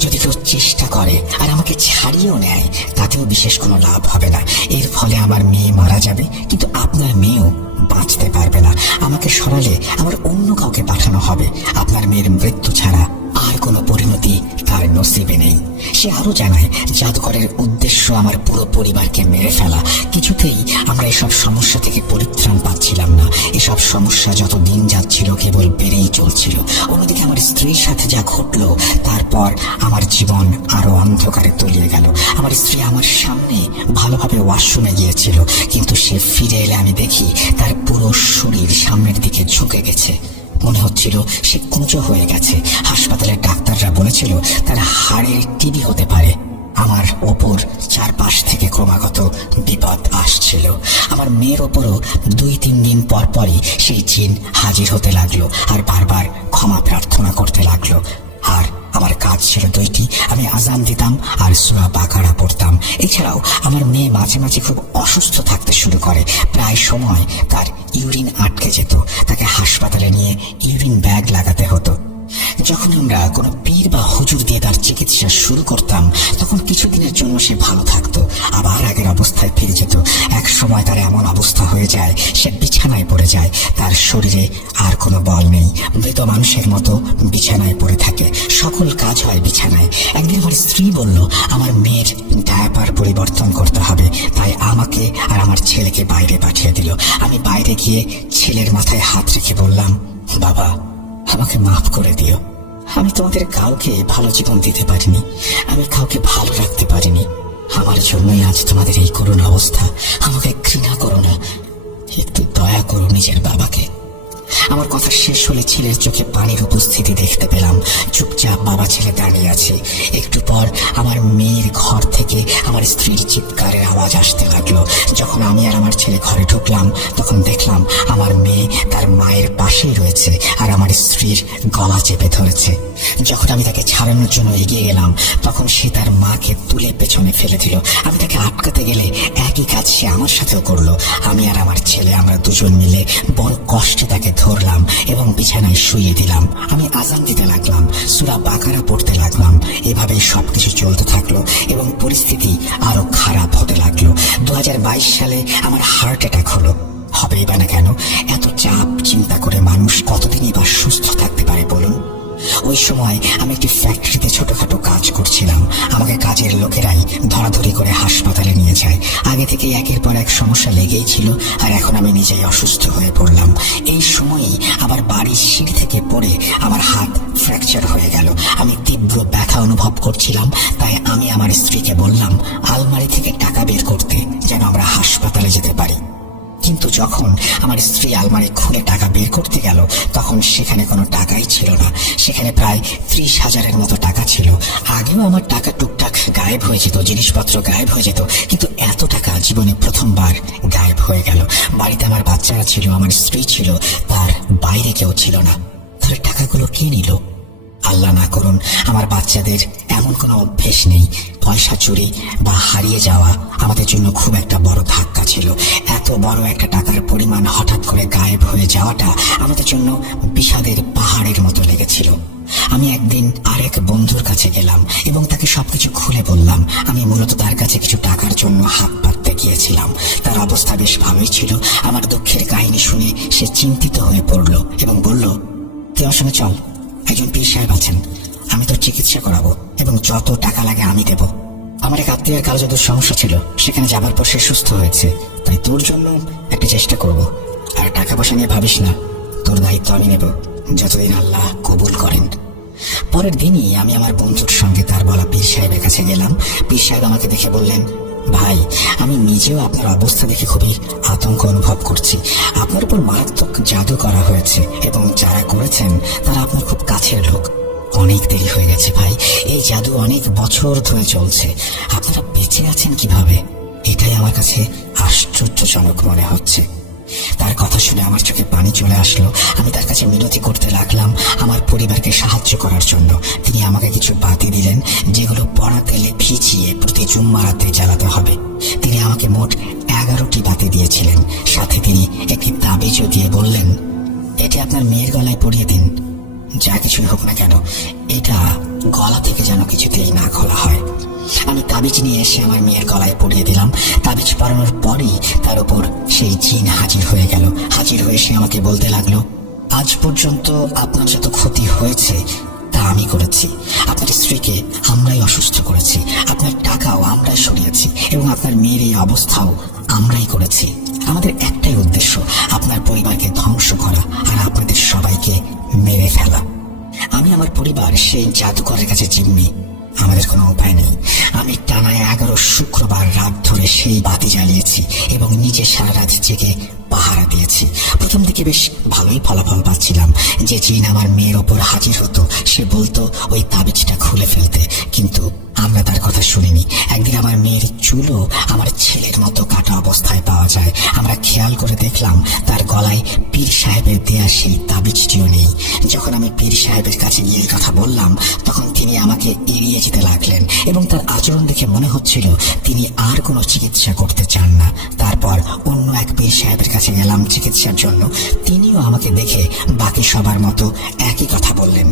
যদি কেউ চেষ্টা করে আর আমাকে ছাড়িয়েও নেয় তাতেও বিশেষ কোনো লাভ হবে না। এর ফলে আমার মেয়ে মারা যাবে, কিন্তু আপনার মেয়েও বাঁচতে পারবে না। আমাকে সরালে আমার অন্য কাউকে পাঠানো হবে। আপনার মেয়ের মৃত্যু ছাড়া আর কোনো পরিণতি তার নসিবে নেই। সে আরো জানায় জাদুকরের উদ্দেশ্য আমার পুরো পরিবারকে মেরে ফেলা। কিছুতেই আমরা এসব সমস্যা থেকে পরিত্রাণ পাচ্ছিলাম না। এসব সমস্যা যত দিন যাচ্ছিল কেবল বেড়েই চলছিল। অন্যদিকে আমার স্ত্রীর সাথে যা ঘটলো, তারপর আমার জীবন আরো অন্ধকারে তলিয়ে গেল। আমার স্ত্রী আমার সামনে ভালোভাবে ওয়াশরুমে গিয়েছিল, কিন্তু সে ফিরে এলে আমি দেখি তার পুরো শরীর সামনের দিকে ঝুঁকে গেছে। মনে হচ্ছিল সে কুঁচো হয়ে গেছে। হাসপাতালের ডাক্তাররা বলেছিল তার হাড়ের টিবি হতে পারে। আমার ওপর চারপাশ থেকে ক্রমাগত বিপদ আসছিল। আমার মেয়ের ওপরও 2-3 দিন পর পরই সেই জিন হাজির হতে লাগলো আর বারবার ক্ষমা প্রার্থনা করতে লাগলো। আর আমার কাজ ছিল 2টি, আমি আজান দিতাম আর সূরা বাকারা পড়তাম। এছাড়াও আমার মেয়ে মাঝে মাঝে খুব অসুস্থ থাকতে শুরু করে। প্রায় সময় তার ইউরিন আটকে যেত, তাকে হাসপাতালে নিয়ে ইউরিন ব্যাগ লাগাতে হতো। যখন আমরা কোনো পীর বা হুজুর দিয়ে তার চিকিৎসা শুরু করতাম, তখন কিছুদিনের জন্য সে ভালো থাকতো, আবার আগের অবস্থায় ফিরে যেত। এক সময় তার এমন অবস্থা হয়ে যায়, সে বিছানায় পড়ে যায়, তার শরীরে আর কোনো বল নেই, মৃত মানুষের মতো বিছানায় পড়ে থাকে, সকল কাজ হয় বিছানায়। একদিন আমার স্ত্রী বলল, আমার মেয়ের ডায়াপার পরিবর্তন করতে হবে, তাই আমাকে আর আমার ছেলেকে বাইরে পাঠিয়ে দিল। আমি বাইরে গিয়ে ছেলের মাথায় হাত রেখে বললাম, বাবা, আমাকে মাফ করে দিও। আমি তোমাদের কাউকে ভালো জীবন দিতে পারিনি, আমি কাউকে ভালো রাখতে পারিনি। আমার জন্যই আজ তোমাদের এই করুণ অবস্থা। আমাকে ঘৃণা করো না, একটু দয়া করো নিজের বাবাকে। আমার কথা শেষ হলে ছেলের চোখে পানির উপস্থিতি দেখতে পেলাম। চুপচাপ বাবা ছেলে দাঁড়িয়ে আছে। একটু পর আমার মেয়ের ঘর থেকে আমার স্ত্রীর চিৎকারের আওয়াজ আসতে লাগলো। যখন আমি আর আমার ছেলে ঘরে ঢুকলাম, তখন দেখলাম আমার মেয়ে তার মায়ের পাশেই রয়েছে আর আমার স্ত্রীর গলা চেপে ধরেছে। যখন আমি তাকে ছাড়ানোর জন্য এগিয়ে গেলাম, তখন সে তার মাকে তুলে পেছনে ফেলে দিল। আমি তাকে আটকাতে গেলে একই কাজ সে আমার সাথেও করলো। আমি আর আমার ছেলে আমরা দুজন মিলে বড় কষ্টে তাকে ধরলাম এবং বিছানায় শুইয়ে দিলাম। আমি আজান দিতে লাগলাম, সূরা বাকারা পড়তে লাগলাম। এভাবে সবকিছু চলতে থাকলো এবং পরিস্থিতি আরো খারাপ হতে লাগলো। 2022 সালে আমার হার্ট অ্যাটাক হলো। হবেই বা না কেন? এত চাপ চিন্তা করে মানুষ কতদিনই বা সুস্থ থাকতে পারে বলুন? ওই সময় আমি একটি ফ্যাক্টরিতে ছোটখাটো কাজ করছিলাম। আমাকে কাজের লোকেরাই ধরাধরি করে হাসপাতালে নিয়ে যায়। আগে থেকে একের পর এক সমস্যা লেগেই ছিল, আর এখন আমি নিজেই অসুস্থ হয়ে পড়লাম। এই সময়ই আবার বাড়ির সিঁড়ি থেকে পড়ে আমার হাত ফ্র্যাকচার হয়ে গেল। আমি তীব্র ব্যথা অনুভব করছিলাম, তাই আমি আমার স্ত্রীকে বললাম আলমারি থেকে টাকা বের করতে, যেন আমরা হাসপাতালে যেতে পারি। কিন্তু যখন আমার স্ত্রী আলমারি খুলে টাকা বের করতে গেল, তখন সেখানে কোনো টাকাই ছিল না। সেখানে প্রায় 30,000-এর মতো টাকা ছিল। আগেও আমার টাকা টুকটাক গায়েব হয়ে যেত, জিনিসপত্র গায়েব হয়ে যেত, কিন্তু এত টাকা জীবনে প্রথমবার গায়েব হয়ে গেল। বাড়িতে আমার বাচ্চারা ছিল, আমার স্ত্রী ছিল, তার বাইরে কেউ ছিল না। তাহলে টাকাগুলো কে নিল? আল্লাহ না করুন আমার বাচ্চাদের এমন কোনো অভ্যেস নেই। পয়সা চুরি বা হারিয়ে যাওয়া আমাদের জন্য খুব একটা বড় ধাক্কা ছিল। এত বড় একটা টাকার পরিমাণ হঠাৎ করে গায়েব হয়ে যাওয়াটা আমাদের জন্য বিষাদের পাহাড়ের মতো লেগেছিল। আমি একদিন আরেক বন্ধুর কাছে গেলাম এবং তাকে সবকিছু খুলে বললাম। আমি মূলত তার কাছে কিছু টাকার জন্য হাত পাততে গিয়েছিলাম। তার অবস্থা বেশ ভালোই ছিল। আমার দুঃখের কাহিনী শুনে সে চিন্তিত হয়ে পড়ল এবং বলল, তুই আমার সঙ্গে চল, একজন পীর সাহেব আছেন, আমি তোর চিকিৎসা করাবো এবং যত টাকা লাগে আমি দেব। আমার এক আত্মীয়ের কারো যদি সমস্যা ছিল, সেখানে যাবার পর সে সুস্থ হয়েছে, তাই তোর জন্য একটা চেষ্টা করব। আর টাকা পয়সা নিয়ে ভাবিস না, তোর দায়িত্ব আমি নেব, যতদিন আল্লাহ কবুল করেন। পরের দিনই আমি আমার বন্ধুর সঙ্গে তার বলা পীর সাহেবের কাছে গেলাম। পীর সাহেব আমাকে দেখে বললেন, ভাই, আমি নিজেও আপনার অবস্থা দেখে খুবই আতঙ্ক অনুভব করছি। আপনার উপর মারাত্মক জাদু করা হয়েছে এবং যারা করেছেন তারা আপনার খুব কাছের লোক। অনেক দেরি হয়ে গেছে ভাই, এই জাদু অনেক বছর ধরে চলছে। আপনারা বেঁচে আছেন কিভাবে? এটাই আমার কাছে আশ্চর্যজনক মনে হচ্ছে। তার কথা শুনে আমার চোখে পানি চলে আসলো। আমি তার কাছে মিনতি করতে লাগলাম আমার পরিবারকে সাহায্য করার জন্য। তিনি আমাকে কিছু বাতি দিলেন, যেগুলো পড়া তেলে ভিজিয়ে প্রতি জুম্মা রাতে জ্বালাতে হবে। তিনি আমাকে মোট 11টি বাতি দিয়েছিলেন। সাথে তিনি একটি তাবিজও দিয়ে বললেন, এটি আপনার মেয়ের গলায় পরিয়ে দিন। যা কিছুই হোক না কেন, এটা গলা থেকে যেন কিছুতেই না খোলা হয়। আমি তাবিজ নিয়ে এসে আমার মেয়ের গলায় পরিয়ে দিলাম। তাবিজ পরানোর পরই তার উপর সেই জিন হাজির হয়ে গেল। হাজির হয়ে সে আমাকে বলতে লাগলো, আজ পর্যন্ত আপনার যত ক্ষতি হয়েছে তা আমি করেছি। আপনার স্ত্রীকে আমরাই অসুস্থ করেছি, আপনার টাকাও আমরাই সরিয়েছি এবং আপনার মেয়ের এই অবস্থাও আমরাই করেছি। আমাদের একটাই উদ্দেশ্য, আপনার পরিবারকে ধ্বংস করা আর আপনাদের সবাইকে মেরে ফেলা। আমি আমার পরিবার সেই জাদুকরের কাছে জিম্মি। আমাদের কোনো উপায় নেই। আমি টানা 11 শুক্রবার রাত ধরে সেই বাতি জ্বালিয়েছি এবং নিজে সারা রাত জেগে পাহারা দিয়েছি। প্রথম দিকে বেশ ভালোই ফলাফল পাচ্ছিলাম। যে জিন আমার মেয়ের ওপর হাজির হতো সে বলতো ওই তাবিজটা খুলে ফেলতে, কিন্তু আমরা তার কথা শুনিনি। একদিন আমার মেয়ের চুলও আমার ছেলের মতো কাটা অবস্থায় পাওয়া যায়। আমরা খেয়াল করে দেখলাম তার গলায় পীর সাহেবের দেয়া সেই তাবিজটিও নেই। যখন আমি পীর সাহেবের কাছে গিয়ে এই কথা বললাম, তখন তিনি আমাকে এড়িয়ে যেতে লাগলেন এবং তার আচরণ দেখে মনে হচ্ছিল তিনি আর কোনো চিকিৎসা করতে চান না। তারপর অন্য এক পীর সাহেবের কাছে গেলাম চিকিৎসার জন্য। তিনিও আমাকে দেখে বাকি সবার মতো একই কথা বললেন।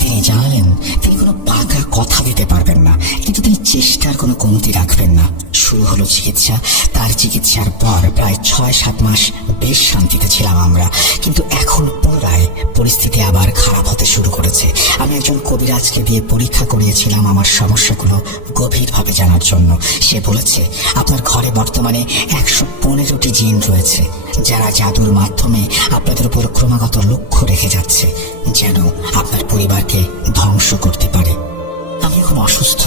তিনি জানালেন তিনি কোনো পাকা কথা দিতে পারবেন না, কিন্তু তিনি চেষ্টার কোনো কমতি রাখবেন না। শুরু হলো চিকিৎসা। তার চিকিৎসার পর প্রায় 6-7 মাস বেশ শান্তিতে ছিলাম আমরা, কিন্তু এখন পুনরায় পরিস্থিতি আবার খারাপ হতে শুরু করেছে। আমি একজন কবিরাজকে দিয়ে পরীক্ষা করিয়েছিলাম আমার সমস্যাগুলো গভীরভাবে জানার জন্য। সে বলেছে আপনার ঘরে বর্তমানে 115টি জিন রয়েছে, যারা জাদুর মাধ্যমে আপনাদের উপর ক্রমাগত লক্ষ্য রেখে যাচ্ছে, যেন আপনার পরিবারকে ধ্বংস করতে পারে। আমি এখন অসুস্থ,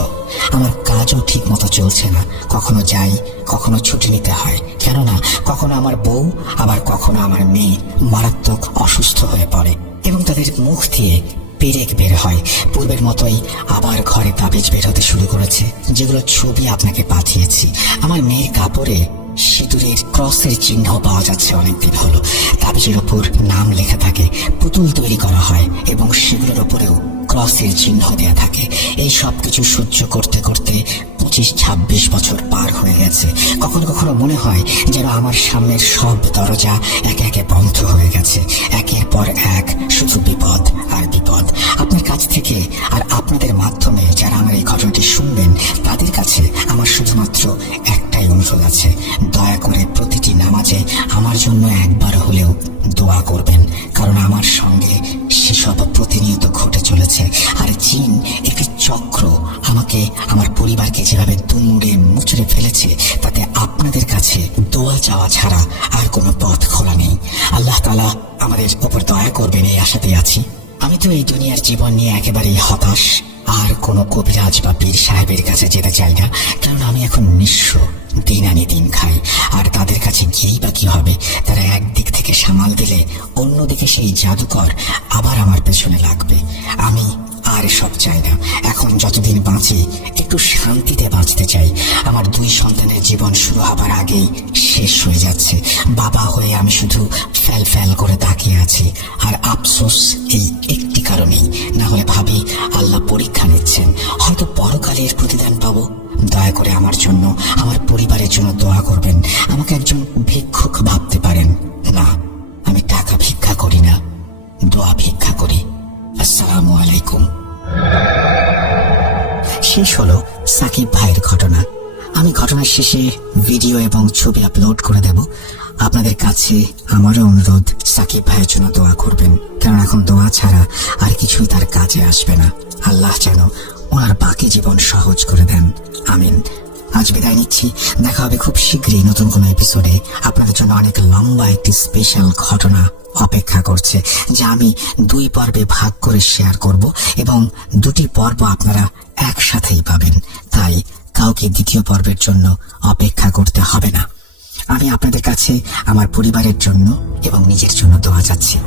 আমার কাজও ঠিক মতো চলছে না। কখনো যাই, কখনো ছুটি নিতে হয়, কেননা কখনো আমার বউ আবার কখনো আমার মেয়ে মারাত্মক অসুস্থ হয়ে পড়ে এবং তাদের মুখ দিয়ে পেরেক বের হয়। পূর্বের মতোই আবার ঘরে তাবিজ বের হতে শুরু করেছে, যেগুলো ছবি আপনাকে পাঠিয়েছি। আমার মেয়ের কাপড়ে সিঁদুরের ক্রসের চিহ্ন পাওয়া যাচ্ছে অনেকদিন হলো। তাবিজের ওপর নাম লেখা থাকে, পুতুল তৈরি করা হয় এবং সেগুলোর ওপরেও ক্রসের চিহ্ন দেয়া থাকে। এই সব কিছু সহ্য করতে করতে 25-26 বছর পার হয়ে গেছে। কখনো কখনো মনে হয় যেন আমার সামনের সব দরজা একে একে বন্ধ হয়ে গেছে। একের পর এক শুধু বিপদ আর বিপদ। আপনার কাছ থেকে আর আপনাদের মাধ্যমে যারা আমার এই ঘটনাটি শুনবেন, তাদের কাছে আমার শুধুমাত্র একটাই অনুরোধ আছে, দয়া করে প্রতিটি নামাজে আমার জন্য একবার হলেও দোয়া করবেন, কারণ আমার সঙ্গে সেসব প্রতিনিয়ত ঘটে চলেছে। আর জিন একটি চক্র আমাকে, আমার পরিবারকে যেভাবে দুমড়ে মুচড়ে ফেলেছে, তাতে আপনাদের কাছে দোয়া চাওয়া ছাড়া আর কোনো পথ খোলা নেই। আল্লাহ তাআলা আমাদের উপর দয়া করবেন এই আশাতেই আছি। আমি তো এই দুনিয়ার জীবন নিয়ে একেবারেই হতাশ। আর কোনো কবিরাজ বা পীর সাহেবের কাছে যেতে চাই না, কারণ আমি এখন নিঃস্ব, দিন আনি দিন খাই। আর তাদের কাছে গিয়েই বা কি হবে? তারা একদিক থেকে সামাল দিলে অন্যদিকে সেই জাদুকর আবার আমার পেছনে লাগবে। আমি আর সব চাই না। এখন যতদিন বাঁচি একটু শান্তিতে বাঁচতে চাই। আমার 2 সন্তানের জীবন শুরু হবার আগেই শেষ হয়ে যাচ্ছে। বাবা হয়ে আমি শুধু ফ্যাল ফ্যাল করে তাকিয়ে আছি। আর আফসোস এই একটি কারণেই, না হলে ভাবি আল্লাহ পরীক্ষা নিচ্ছেন, হয়তো পরকালে এর প্রতিদান পাবো। দয়া করে আমার জন্য, আমার পরিবারের জন্য দোয়া করবেন। আমাকে একজন ভিক্ষুক ভাবতে পারেন না, আমি টাকা ভিক্ষা করি না, দোয়া ভিক্ষা করি। আসসালামু আলাইকুম। শেষ হলো সাকিব ভাইয়ের ঘটনা। আমি ঘটনার শেষে ভিডিও এবং ছবি আপলোড করে দেব। আপনাদের কাছে আমারও অনুরোধ, সাকিব ভাইয়ের জন্য দোয়া করবেন, কারণ এখন দোয়া ছাড়া আর কিছুই তার কাজে আসবে না। আল্লাহ যেন ওনার বাকি জীবন সহজ করে দেন, আমিন। আজ বিদায় নিচ্ছি, দেখা হবে খুব শীঘ্রই নতুন কোনো এপিসোডে। আপনাদের জন্য অনেক লম্বা একটি স্পেশাল ঘটনা অপেক্ষা করছে, যা আমি 2 পর্বে ভাগ করে শেয়ার করব এবং 2টি পর্ব আপনারা একসাথেই পাবেন। তাই কাউকে দ্বিতীয় পর্বের জন্য অপেক্ষা করতে হবে না। আমি আপনাদের কাছে আমার পরিবারের জন্য এবং নিজের জন্য দোয়া চাচ্ছি।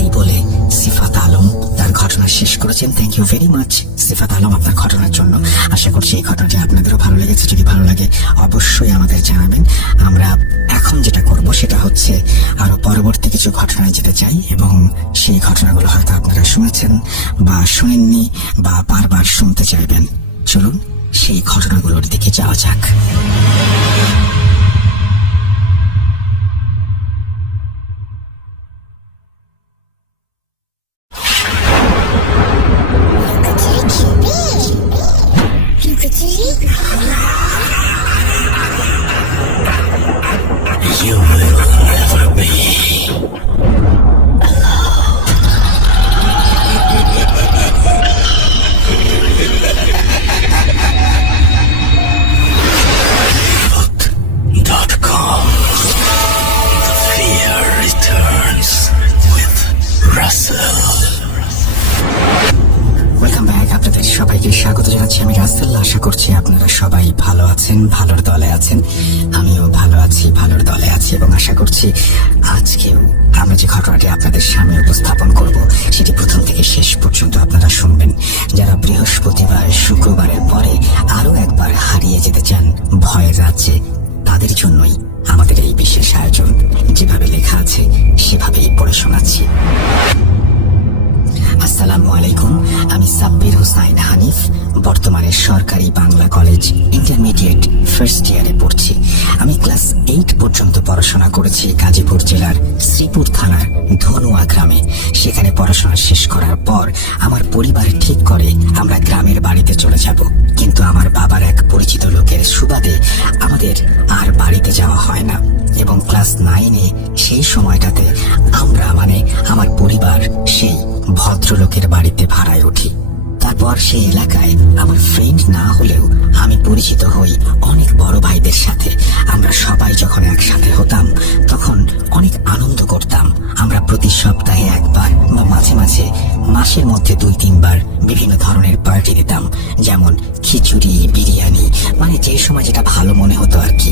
এই বলে সিফাত আলম তার ঘটনা শেষ করেছেন। থ্যাংক ইউ ভেরি মাচ সিফাত আলম আপনার ঘটনার জন্য। আশা করছি এই ঘটনাটি আপনাদেরও ভালো লেগেছে। যদি ভালো লাগে অবশ্যই আমাদের জানাবেন। আমরা এখন যেটা করব সেটা হচ্ছে আরো পরবর্তী কিছু ঘটনায় যেতে চাই এবং সেই ঘটনাগুলো হয়তো আপনারা শুনেছেন বা শুনেননি বা বারবার শুনতে চাইবেন। চলুন সেই ঘটনাগুলোর দিকে যাওয়া যাক। You will never be alone. The fear returns with Russell. Welcome back. আপনাদের সবাইকে স্বাগত জানাচ্ছি। আমি রাসেল। আশা করছি আপনারা সবাই ভালো আছেন, ভালোর দলে আছেন। আমিও ভালো আছি, ভালোর দলে আছি। এবং আশা করছি আজকেও আমরা যে ঘটনাটি আপনাদের সামনে উপস্থাপন করব সেটি প্রথম থেকে শেষ পর্যন্ত আপনারা শুনবেন। যারা বৃহস্পতিবার শুক্রবারের পরে আরো একবার হারিয়ে যেতে চান ভয়ের রাজ্যে, তাদের জন্যই আমাদের এই বিশেষ আয়োজন। যেভাবে লেখা আছে সেভাবেই পড়ে শোনাচ্ছি। আসসালামু আলাইকুম, আমি সাব্বির হোসাইন হানিফ বর্তমানে সরকারি বাংলা কলেজ ইন্টারমিডিয়েট ফার্স্ট ইয়ারে পড়ছি। আমি ক্লাস 8 পর্যন্ত পড়াশোনা করেছি গাজীপুর জেলার শ্রীপুর থানার ধনুয়া গ্রামে। সেখানে পড়াশোনা শেষ করার পর আমার পরিবার ঠিক করে আমরা গ্রামের বাড়িতে চলে যাব, কিন্তু আমার বাবার এক পরিচিত লোকের সুবাদে আমাদের আর বাড়িতে যাওয়া হয় না। এবং ক্লাস 9-এ সেই সময়টাতে আমরা আমার পরিবার সেই ভদ্রলোকের বাড়িতে ভাড়ায় উঠি। তারপর সেই এলাকায় আমার ফ্রেন্ড না হলেও আমি পরিচিত হই অনেক বড় ভাইদের সাথে। আমরা সবাই যখন একসাথে হতাম তখন অনেক আনন্দ করতাম। আমরা প্রতি সপ্তাহে একবার বা মাঝে মাঝে মাসের মধ্যে 2-3 বার বিভিন্ন ধরনের পার্টি দিতাম, যেমন খিচুড়ি, বিরিয়ানি, যে সময় যেটা ভালো মনে হতো আর কি।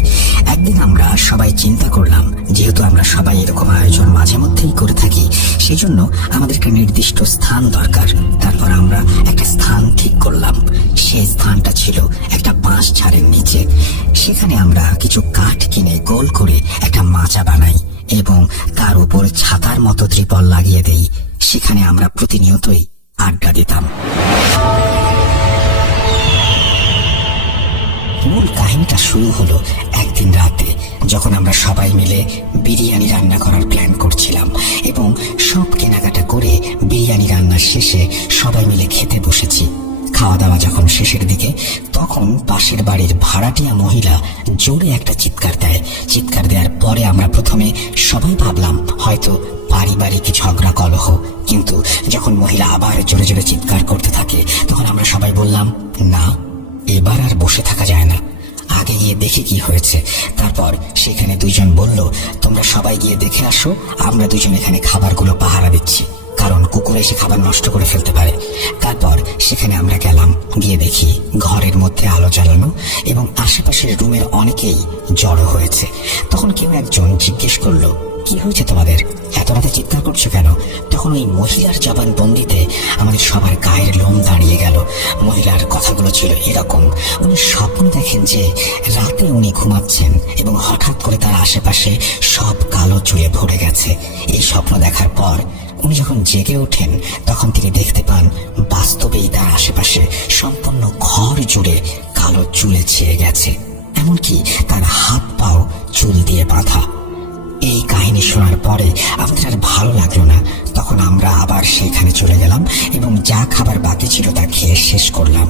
একদিন আমরা সবাই চিন্তা করলাম, যেহেতু আমরা সবাই এরকম আয়োজন মাঝে মধ্যেই করে থাকি, সেই জন্য আমাদের একটা নির্দিষ্ট স্থান দরকার। তারপর আমরা একটা স্থান ঠিক করলাম। সেই স্থানটা ছিল একটা বাঁশ ঝাড়ের নিচে। সেখানে আমরা কিছু কাঠ কিনে গোল করে একটা মাচা বানাই এবং তার উপর ছাতার মতো ত্রিপল লাগিয়ে দেই। সেখানে আমরা প্রতিনিয়তই আড্ডা দিতাম। মূল কাহিনীটা শুরু হলো একদিন রাতে, যখন আমরা সবাই মিলে বিরিয়ানি রান্না করার প্ল্যান করছিলাম এবং সব কেনাকাটা করে বিরিয়ানি রান্নার শেষে সবাই মিলে খেতে বসেছি। খাওয়া দাওয়া যখন শেষের দিকে, তখন পাশের বাড়ির ভাড়াটিয়া মহিলা জোরে একটা চিৎকার দেয়। চিৎকার দেওয়ার পরে আমরা প্রথমে সবাই ভাবলাম হয়তো পারিবারিক ঝগড়া কলহ, কিন্তু যখন মহিলা আবার জোরে জোরে চিৎকার করতে থাকে তখন আমরা সবাই বললাম, না, এবার আর বসে থাকা যায় না, আগে গিয়ে দেখি কি হয়েছে। তারপর সেখানে 2 জন বলল, তোমরা সবাই গিয়ে দেখে আসো, আমরা 2 জন এখানে খাবারগুলো পাহারা দিচ্ছি, কারণ কুকুর এসে খাবার নষ্ট করে ফেলতে পারে। তারপর সেখানে আমরা গেলাম, গিয়ে দেখি ঘরের মধ্যে আলো জ্বালানো এবং আশেপাশের রুমের অনেকেই জড়ো হয়েছে। তখন কেউ একজন জিজ্ঞেস করলো, কি হয়েছে তোমাদের, এত রাতে চিৎকার করছো কেন? তখন ওই মহিলার জবানবন্দিতে আমাদের সবার গায়ের লোম দাঁড়িয়ে গেল। মহিলার কথাগুলো ছিল এরকম, উনি স্বপ্ন দেখেন যে রাতে উনি ঘুমাচ্ছেন এবং হঠাৎ করে তার আশেপাশে সব কালো চুলে ভরে গেছে। এই স্বপ্ন দেখার পর উনি যখন জেগে ওঠেন তখন তিনি দেখতে পান বাস্তবেই তার আশেপাশে সম্পূর্ণ ঘর জুড়ে কালো চুলে ছেয়ে গেছে, এমনকি তার হাত পাও চুল দিয়ে বাঁধা। এই কাহিনী শোনার পরে আমাদের আর ভালো লাগলো না। তখন আমরা আবার সেখানে চলে গেলাম এবং যা খাবার বাকি ছিল তা খেয়ে শেষ করলাম।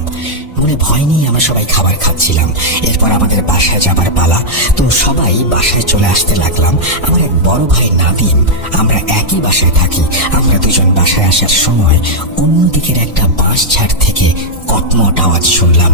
মনে ভয় নিয়ে আমরা সবাই খাবার খাচ্ছিলাম। এরপর আমাদের বাসায় যাবার পালা, তো সবাই বাসায় চলে আসতে লাগলাম। আমার এক বড় ভাই নাদিম, আমরা একই বাসায় থাকি। আমরা 2 জন বাসায় আসার সময় অন্যদিকের একটা বাঁশ ঝাড় থেকে কটমট আওয়াজ শুনলাম।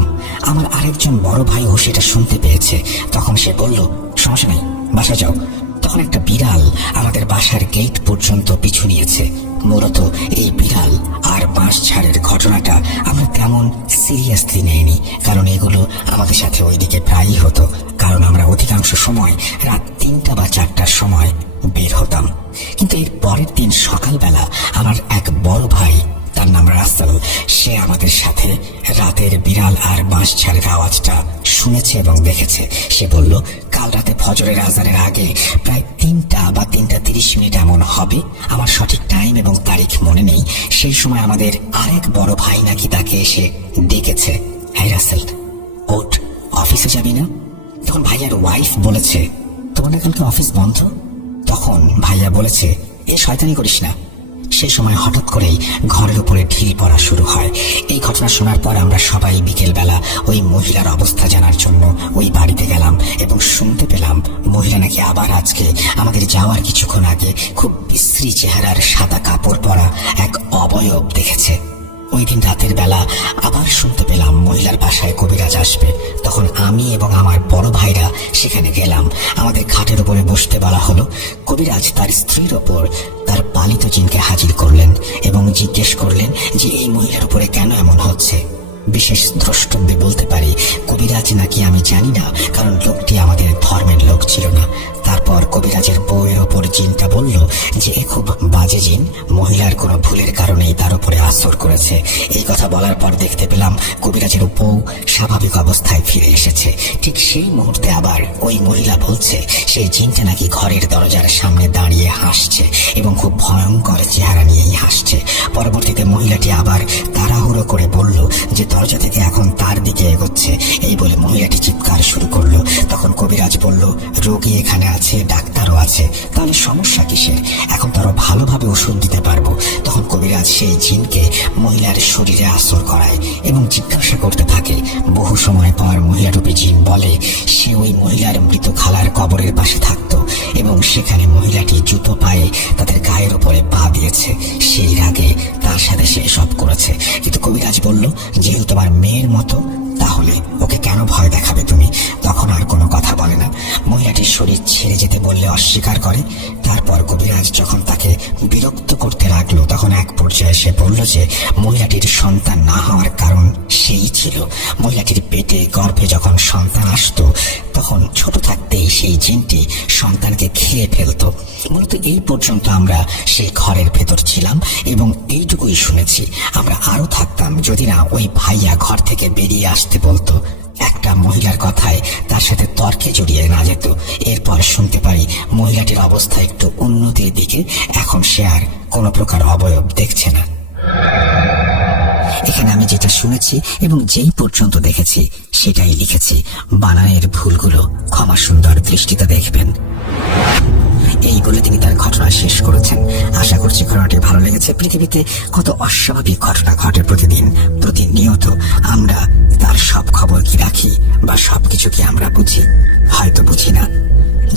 আমার আরেকজন বড় ভাইও সেটা শুনতে পেয়েছে। তখন সে বলল, সমস্যা নেই, বাসা যাও। তখন একটা বিড়াল আমাদের বাসার গেট পর্যন্ত পিছু নিয়েছে। মূলত এই বিড়াল আর বাঁশ ঝাড়ের ঘটনাটা আমরা তেমন সিরিয়াসলি নেইনি, কারণ এগুলো আমাদের সাথে ওইদিকে প্রায়ই হতো, কারণ আমরা অধিকাংশ সময় রাত 3টা বা 4টার সময় বের হতাম। কিন্তু এর পরের দিন সকালবেলা আমার এক বড় ভাই, তার নাম রাসেল, সে আমাদের সাথে রাতের বিড়াল আর বাঁশ ঝাড়ের আওয়াজটা শুনেছে এবং দেখেছে। সে বলল, কাল রাতে ফজরের আজানের আগে প্রায় 3টা বা 3:30 মিনিট এমন হবে, আমার সঠিক টাইম এবং তারিখ মনে নেই। সেই সময় আমাদের আরেক বড় ভাই নাকি তাকে এসে ডেকেছে, হ্যাঁ রাসেল, ওঠ, অফিসে যাবি না? তখন ভাইয়ার ওয়াইফ বলেছে, তোমার না কালকে অফিস বন্ধ? তখন ভাইয়া বলেছে, এ শয়তানি করিস না। সেই সময় হঠাৎ করেই ঘরের উপরে ঢিল পড়া শুরু হয়। এই ঘটনা শোনার পর আমরা সবাই বিকেল বেলা ওই মহিলার অবস্থা জানার জন্য ওই বাড়িতে গেলাম এবং শুনতে পেলাম মহিলা নাকি আবার আজকে আমাদের যাওয়ার কিছুক্ষণ আগে খুব বিশ্রী চেহারার সাদা কাপড় পরা এক অবয়ব দেখেছে। ওই দিন রাতের বেলা আবার শুনতে পেলাম মহিলার বাসায় কবিরাজ আসবে। তখন আমি এবং আমার বড় ভাইরা সেখানে গেলাম। আমাদের খাটের উপরে বসতে বলা হলো। কবিরাজ তার স্ত্রীর ওপর তার পালিত জিনকে হাজির করলেন এবং জিজ্ঞেস করলেন যে এই মহিলার উপরে কেন এমন হচ্ছে। বিশেষ দ্রষ্টব্যে বলতে পারি কবিরাজ নাকি আমি জানি না, কারণ লোকটি আমাদের ধর্মের লোক ছিল না। তারপর কবিরাজের বউয়ের ওপর জিনটা বলল যে এ খুব বাজে জিন, মহিলার কোনো ভুলের কারণেই তার উপরে আসর করেছে। এই কথা বলার পর দেখতে পেলাম কবিরাজের বউ স্বাভাবিক অবস্থায় ফিরে এসেছে। ঠিক সেই মুহূর্তে আবার ওই মহিলা বলছে সেই জিনটা নাকি ঘরের দরজার সামনে দাঁড়িয়ে হাসছে এবং খুব ভয়ঙ্কর চেহারা নিয়েই হাসছে। পরবর্তীতে মহিলাটি আবার তাড়াহুড়ো করে বলল যে দরজা থেকে এখন তার দিকে এগোচ্ছে। এই বলে মহিলাটি চিৎকার শুরু করলো। তখন কবিরাজ বলল, রোগী এখানে আছে, ডাক্তারও আছে, তাহলে সমস্যা কিসের? এখন তারও ভালোভাবে ওষুধ দিতে পারবো। তখন কবিরাজ সেই জিনকে মহিলার শরীরে আসর করায় এবং জিজ্ঞাসা করতে থাকে। বহু সময় পর মহিলারূপী জিন বলে সে ওই মহিলার মৃত খালার কবরের পাশে থাকতো এবং সেখানে মহিলাটি জুতো পায়ে তাদের গায়ের উপরে পা দিয়েছে। সেই রাগে তার সাথে সে সব করেছে। কিন্তু কবিরাজ বলল, যেহেতু তোমার মেয়ের মতো, তাহলে ওকে কেন ভয় দেখাবে তুমি? তখন আর কোনো কথা বলে না। মহিলাটির শরীর ছেড়ে যেতে বললে অস্বীকার করে। তারপর কবিরাজ যখন তাকে বিরক্ত করতে লাগলো, তখন এক পর্যায়ে সে বলল যে মহিলাটির সন্তান না হওয়ার কারণ সেই ছিল মহিলাটির পেটে গর্ভে যখন সন্তান আসতো তখন ছোট থাকতেই সেই জিনটি সন্তানকে খেয়ে ফেলতো। মূলত এই পর্যন্ত আমরা সেই ঘরের ভেতর ছিলাম এবং এইটুকুই শুনেছি। আমরা আরো থাকতাম যদি না ওই ভাইয়া ঘর থেকে বেরিয়ে আসতে বলতো। একটা মহিলার কথায় তার সাথে তর্কে জড়িয়ে না যেত। এরপর শুনতে পারি মহিলাটির অবস্থা একটু উন্নতির দিকে, এখন সে আর কোনো প্রকার অবয়ব দেখছে না। এখানে আমি যেটা শুনেছি এবং যেই পর্যন্ত দেখেছি সেটাই লিখেছি। বানানের ভুলগুলো ক্ষমা সুন্দর দৃষ্টিতে দেখবেন। এই বলে তিনি তার ঘটনা শেষ করেছেন। আশা করছি ঘটনাটি ভালো লেগেছে। পৃথিবীতে কত অস্বাভাবিক ঘটনা ঘটে প্রতিদিন, প্রতিনিয়ত। আমরা তার সব খবর কি রাখি বা সবকিছু কি আমরা বুঝি? হয়তো বুঝি না।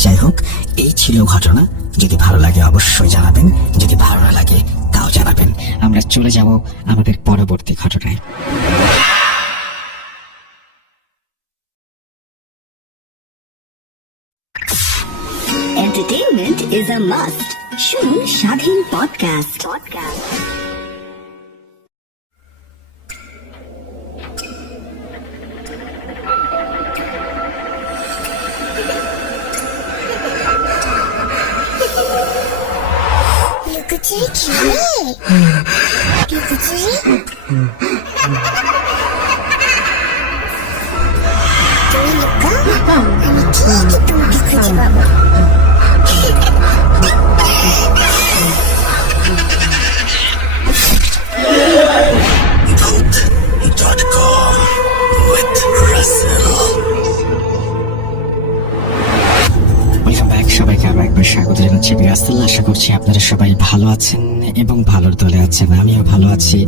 যাই হোক, এই ছিল ঘটনা। যদি ভালো লাগে অবশ্যই জানাবেন, যদি ভালো না লাগে তাও জানাবেন। আমরা চলে যাব আমাদের পরবর্তী ঘটনায়। Entertainment is a must. শুনুন স্বাধীন পডকাস্ট। লুকোচুরি খেলে লুকোচুরি তুমি লুকাও, আমি ঠিকই তোমাকে খুঁজে পাবো। Voot.com with Russell. Welcome back. সবাইকে আবার একবার স্বাগত জানাচ্ছি বিরাসেল। আশা করছি আপনারা সবাই ভালো আছেন এবং ভালোর দলে আছেন। আমিও ভালো আছি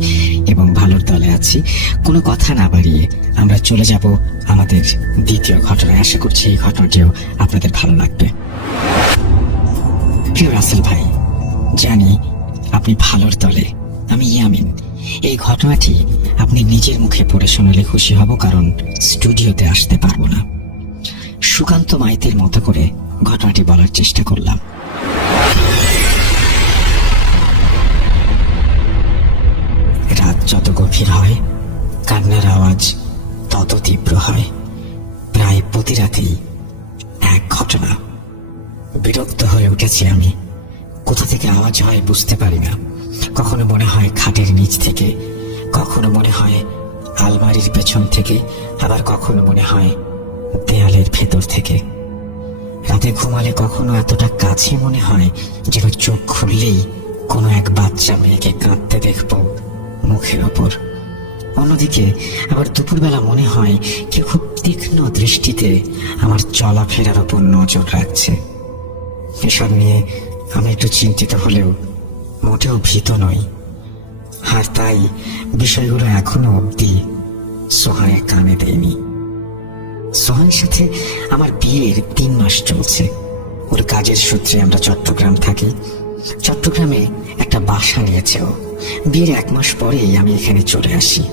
এবং ভালোর দলে আছি। কোনো কথা না বাড়িয়ে আমরা চলে যাব আমাদের দ্বিতীয় ঘটনায়। আশা করছি এই ঘটনাটিও আপনাদের ভালো লাগবে। প্রিয় রাসেল ভাই, জানি আপনি ভালোর দলে। আমি ইয়ামিন। এই ঘটনাটি আপনি নিজের মুখে পড়ে শোনালে খুশি হব, কারণ স্টুডিওতে আসতে পারবো না। সুকান্ত মাইতির মতো করে ঘটনাটি বলার চেষ্টা করলাম। রাত যত গভীর হয়, কান্নার আওয়াজ তত তীব্র হয়। প্রায় প্রতি রাতেই এক ঘটনা। বিরক্ত হয়ে উঠেছি আমি। কোথা থেকে আওয়াজ হয় বুঝতে পারি না। কখনো মনে হয় খাটের নিচ থেকে, কখনো মনে হয় আলমারির পেছন থেকে, আবার কখনো মনে হয় দেয়ালের ভেতর থেকে। রাতে ঘুমালে কখনো এতটা কাছে মনে হয় যেন চোখ খুললেই কোনো এক বাচ্চা মেয়েকে কাঁদতে দেখব মুখের ওপর। অন্যদিকে আবার দুপুরবেলা মনে হয় কেউ খুব তীক্ষ্ণ দৃষ্টিতে আমার চলাফেরার ওপর নজর রাখছে। এসব নিয়ে আমি একটু চিন্তিত হলেও মোটেও ভীত নই। আর তাই বিষয়গুলো এখনো অবধি সোহানের কানে দেয়নি। সোহানের সাথে আমার বিয়ের 3 মাস চলছে। ওর কাজের সূত্রে আমরা চট্টগ্রাম থাকি। চট্টগ্রামে একটা বাসা নিয়েছে ও। বিয়ের 1 মাস পরেই আমি এখানে চলে আসি।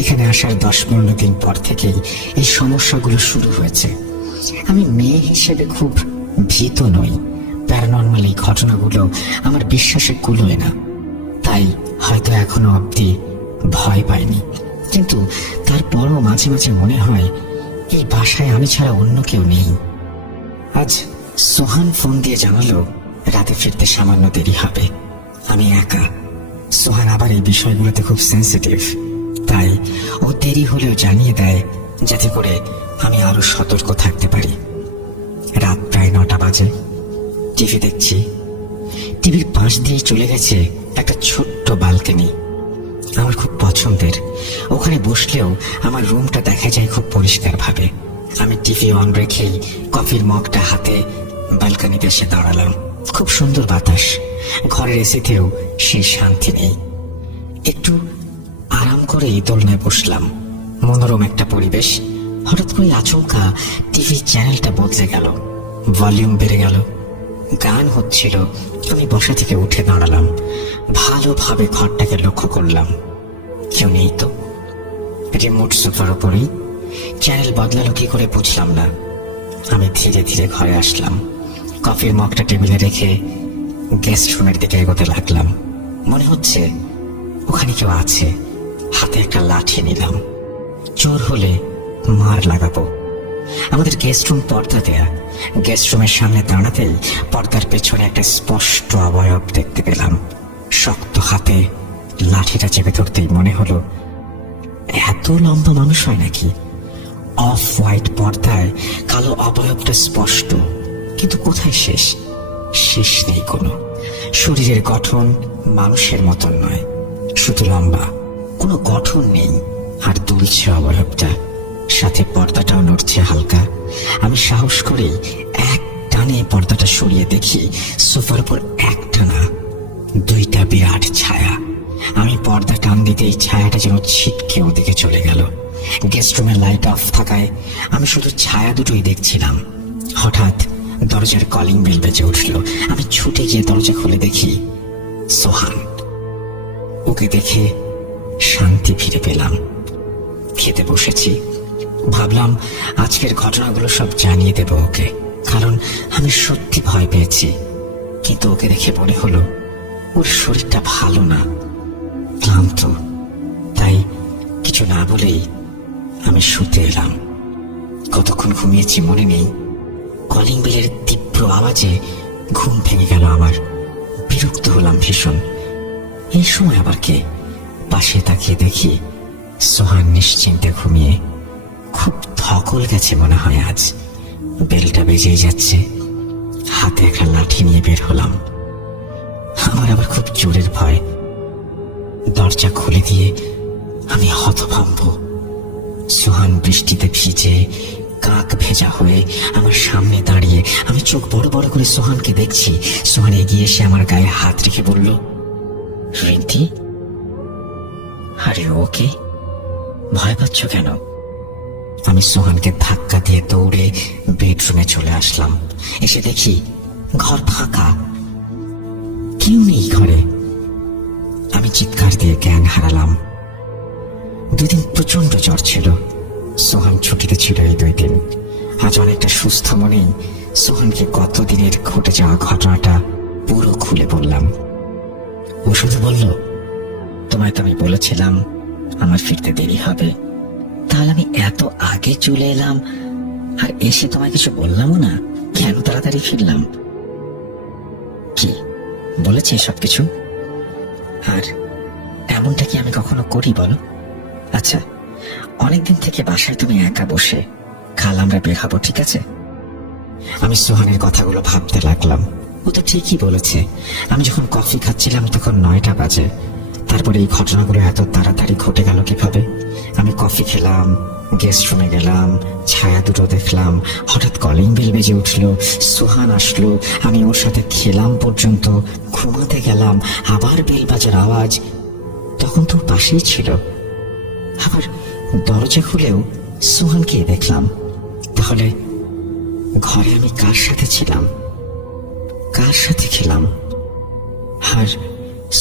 এখানে আসার 10-15 দিন পর থেকেই এই সমস্যাগুলো শুরু হয়েছে। আমি মেয়ে হিসেবে খুব ভীত নই। প্যারানর্মাল এই ঘটনাগুলো আমার বিশ্বাসে কুলোয় না, তাই হয়তো এখনো অবধি ভয় পাইনি। কিন্তু তারপরও মাঝে মাঝে মনে হয় এই বাসায় আমি ছাড়া অন্য কেউ নেই। আজ সোহান ফোন দিয়ে জানালো রাতে ফিরতে সামান্য দেরি হবে। আমি একা। সোহান আবার এই বিষয়গুলোতে খুব সেন্সিটিভ, তাই ও দেরি হলেও জানিয়ে দেয় যাতে করে আমি আরো সতর্ক থাকতে পারি। রাত প্রায় 9টা বাজে। টিভি দেখছি। টিভির পাশ দিয়ে চলে গেছে একটা ছোট্ট বালকনি, আমার খুব পছন্দের। ওখানে বসলেও আমার রুমটা দেখা যায় খুব পরিষ্কার ভাবে। আমি টিভি অন রেখেই কফির মগটা হাতে বালকনিতে এসে দাঁড়ালাম। খুব সুন্দর বাতাস, ঘরের এসিতেও সেই শান্তি নেই। একটু আরাম করে দোলনায় বসলাম। মনোরম একটা পরিবেশ। হঠাৎ করে আচমকা টিভি চ্যানেলটা বদলে গেল, ভলিউম বেড়ে গেল, গান হচ্ছিল। আমি বসা থেকে উঠে দাঁড়ালাম, ভালোভাবে ঘরটাকে লক্ষ্য করলাম। কেউ নেই তো। রিমোট সোফার উপরেই। চ্যানেল বদলালো কি করে বুঝলাম না। আমি ধীরে ধীরে ঘরে আসলাম, কফির মগটা টেবিলে রেখে গেস্ট রুমের দিকে এগোতে লাগলাম। মনে হচ্ছে ওখানে কেউ আছে। হাতে একটা লাঠি নিলাম। চোর হলে মার লাগাবো। আমাদের গেস্ট রুম পর্দা দেয়া। গেস্ট রুমের সামনে দাঁড়াতেই পর্দার পেছনে একটা স্পষ্ট অবয়ব দেখতে পেলাম। শক্ত হাতে লাঠিটা চেপে ধরতেই মনে হলো এত লম্বা মানুষ হয় নাকি। অফ হোয়াইট পর্দায় কালো অবয়বটা স্পষ্ট, কিন্তু কোথায় শেষ? শেষ নেই কোনো। শরীরের গঠন মানুষের মতন নয়, শুধু লম্বা, কোনো গঠন নেই। আর দুলছে অবয়বটা, সাথে পর্দাটাও নড়ছে হালকা। আমি সাহস করেই এক টানে পর্দাটা সরিয়ে দেখি সোফার উপর একটা না, 2টা বিরাট ছায়া। আমি পর্দা টান দিতেই ছায়াটা যেন ছিটকে ওদিকে চলে গেল। গেস্ট রুমের লাইট অফ থাকায় আমি শুধু ছায়া দুটোই দেখছিলাম। হঠাৎ দরজার কলিং বেল বেজে উঠল। আমি ছুটে গিয়ে দরজা খুলে দেখি সোহান। ওকে দেখে শান্তি ফিরে পেলাম। খেতে বসেছি। ভাবলাম আজকের ঘটনাগুলো সব জানিয়ে দেব ওকে, কারণ আমি সত্যি ভয় পেয়েছি। কিন্তু ওকে দেখে মনে হলো ওর শরীরটা ভালো না, ক্লান্ত। তাই কিছু না বলেই আমি শুতে এলাম। কতক্ষণ ঘুমিয়েছি মনে নেই। কলিং বেলের তীব্র আওয়াজে ঘুম ভেঙে গেল আমার। বিরক্ত হলাম ভীষণ। এই সময় আবার কে? পাশে তাকিয়ে দেখি সোহান নিশ্চিন্তে ঘুমিয়ে। খুব ধকল গেছে মনে হয় আজ। বেলটা বেজেই যাচ্ছে। হাতে একটা লাঠি নিয়ে বের হলাম। আমার আবার খুব জোরের ভয়। দরজা খুলে দিয়ে আমি হতভম্ব। সোহান বৃষ্টিতে ভিজে কাক ভেজা হয়ে আমার সামনে দাঁড়িয়ে। আমি চোখ বড় বড় করে সোহানকে দেখছি। সোহান এগিয়ে এসে আমার গায়ে হাত রেখে বলল, রিন্তি। আরে ওকে, ভয় পাচ্ছ কেন? আমি সোহানকে ধাক্কা দিয়ে দৌড়ে বেডরুমে চলে আসলাম। এসে দেখি ঘর ফাঁকা, কেউ নেই ঘরে। আমি চিৎকার দিয়ে জ্ঞান হারালাম। 2 দিন প্রচন্ড জ্বর ছিল। সোহান ছুটিতে ছিল এই 2 দিন। আজ অনেকটা সুস্থ মনেই সোহানকে গতদিনের ঘটে যাওয়া ঘটনাটা পুরো খুলে বললাম। ও শুধু বলল, তোমায় তো আমি বলেছিলাম আমার ফিরতে দেরি হবে, তাহলে আমি এত আগে চলে এলাম আর এসে তোমায় কিছু বললামও না, কেন তাড়াতাড়ি ফিরলাম? কি বলেছে সবকিছু? আর এমনটা কি আমি কখনো করি বলো? আচ্ছা, অনেকদিন থেকে বাসায় তুমি একা বসে, কাল আমরা বের হবো, ঠিক আছে? আমি সোহানের কথাগুলো ভাবতে লাগলাম। ও তো ঠিকই বলেছে। আমি যখন কফি খাচ্ছিলাম তখন 9টা বাজে। তারপরে এই ঘটনাগুলো এত তাড়াতাড়ি ঘটে গেল কিভাবে? আমি কফি খেলাম, গেস্ট রুমে গেলাম, ছায়া দুটো দেখলাম, হঠাৎ কলিং বেল বেজে উঠলো, সোহান আসলো, আমি ওর সাথে খেলাম পর্যন্ত, ঘুমাতে গেলাম, আবার বেল বাজার আওয়াজ, তখন তো পাশেই ছিল। আবার দরজা খুলেও সোহানকে দেখলাম। তাহলে ঘরে আমি কার সাথে ছিলাম, কার সাথে খেলাম? আর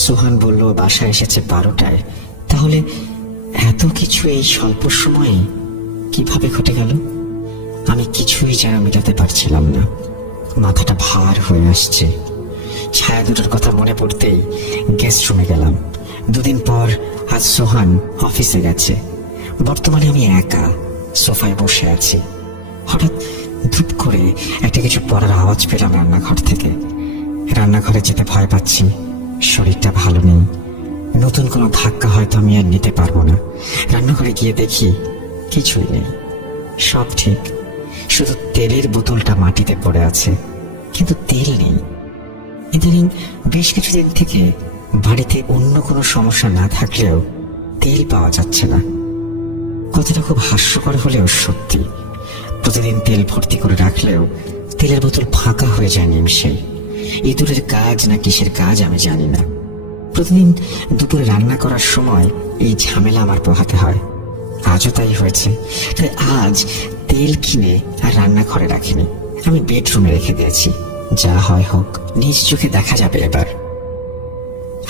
সোহান বলল বাসায় এসেছে 12টায়। তাহলে এত কিছু এই স্বল্প সময়ে কিভাবে ঘটে গেল? আমি কিছুই যেন মেটাতে পারছিলাম না। মাথাটা ভার হয়ে আসছে। ছায়া দুটোর কথা মনে পড়তেই গেস্ট রুমে গেলাম। 2 দিন পর আজ সোহান অফিসে গেছে। বর্তমানে আমি একা সোফায় বসে আছি। হঠাৎ ধূপ করে একটা কিছু পড়ার আওয়াজ পেলাম রান্নাঘর থেকে। রান্নাঘরে যেতে ভয় পাচ্ছি, শরীরটা ভালো নেই। নতুন কোনো ধাক্কা হয়তো আমি আর নিতে পারবো না। রান্নাঘরে গিয়ে দেখি কিছুই নেই, সব ঠিক, শুধু তেলের বোতলটা মাটিতে পড়ে আছে, কিন্তু তেল নেই। ইদানিং বেশ কিছুদিন থেকে বাড়িতে অন্য কোনো সমস্যা না থাকলেও তেল পাওয়া যাচ্ছে না। কথাটা খুব হাস্যকর হলেও সত্যি। প্রতিদিন তেল ভর্তি করে রাখলেও তেলের বোতল ফাঁকা হয়ে যায় নিমিষেই। ইঁদুরের কাজ না কিসের কাজ আমি জানি না। প্রতিদিন দুপুরে রান্না করার সময় এই ঝামেলা আমার পোহাতে হয়। আজও তাই হয়েছে। তাই আজ তেল কিনে আর রান্নাঘরে রাখিনি, আমি বেডরুমে রেখে দিয়েছি। যা হয় হোক, নিজ চোখে দেখা যাবে এবার।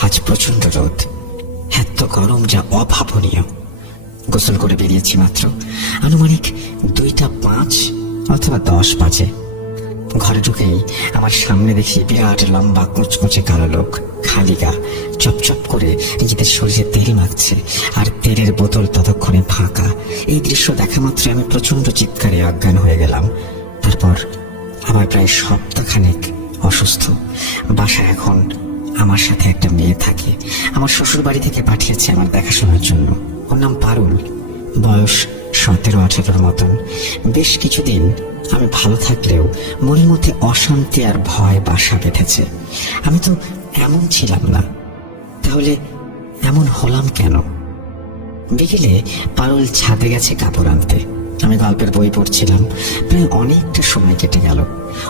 আজ প্রচন্ড রোদ, এত গরম যা অভাবনীয়। গোসল করে বেরিয়েছি মাত্র, আনুমানিক 2:05 অথবা 10 বাজে। ঘরে ঢুকেই আমার সামনে দেখি বিরাট লম্বা কুচকুচে কালো লোক, খালি গা, চপচপ করে নিজেদের শরীরে তেল মাখছে, আর তেলের বোতল ততক্ষণে ফাঁকা। এই দৃশ্য দেখা মাত্র আমি প্রচন্ড চিৎকারে অজ্ঞান হয়ে গেলাম। তারপর আমার প্রায় সপ্তাহখানেক অসুস্থ। বাসায় এখন আমার সাথে একটা মেয়ে থাকে, আমার শ্বশুর বাড়ি থেকে পাঠিয়েছে আমার দেখাশোনার জন্য। ওর নাম পারুল, বয়স 17-18 মতন। বেশ কিছুদিন আমি ভালো থাকলেও মনের মধ্যে অশান্তি আর ভয় বাসা বেঁধেছে। আমি তো এমন ছিলাম না, তাহলে এমন হলাম কেন? বিকেলে পারুল ছাদে গেছে কাপড় আনতে। আমি গল্পের বই পড়ছিলাম, প্রায় অনেকটা সময় কেটে গেল।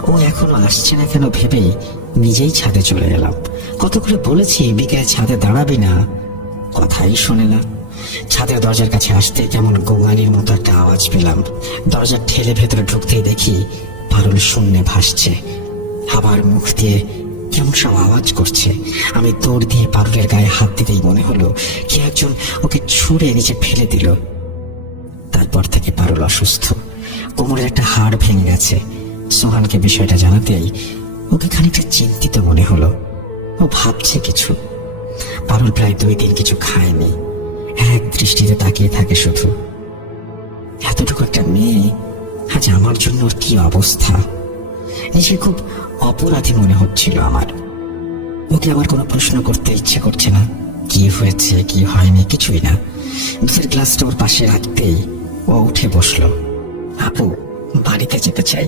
ও এখনো আসছে না কেন ভেবেই নিজেই ছাদে চলে এলাম। কত করে বলেছি বিকেলে ছাদে দাঁড়াবি না, কথাই শোনে না। ছাদের দরজার কাছে আসতে কেমন গোঙানির মতো একটা আওয়াজ পেলাম। দরজা ঠেলে ভেতরে ঢুকতেই দেখি পারুল শূন্যে ভাসছে, আবার মুখ দিয়ে কেমন সব আওয়াজ করছে। আমি দৌড় দিয়ে পারুলের গায়ে হাত দিতেই মনে হলো কে একজন ওকে ছুঁড়ে নিচে ফেলে দিল। তারপর থেকে পারুল অসুস্থ, কোমরের একটা হাড় ভেঙে গেছে। সোহানকে বিষয়টা জানাতেই ওকে খানিকটা চিন্তিত মনে হলো। ও ভাবছে কিছু। পারুল প্রায় 2 দিন কিছু খায়নি, এক দৃষ্টিতে তাকিয়ে থাকে শুধু। এতটুকু একটা মেয়ে, আজ আমার জন্য ওর কি অবস্থা। নিজে খুব অপরাধী মনে হচ্ছিল আমার। ওকে আমার কোনো প্রশ্ন করতে ইচ্ছে করছে না, কি হয়েছে কি হয়নি কিছুই না। দুধের গ্লাসটা ওর পাশে রাখতেই ও উঠে বসলো। আপু, বাড়িতে যেতে চাই,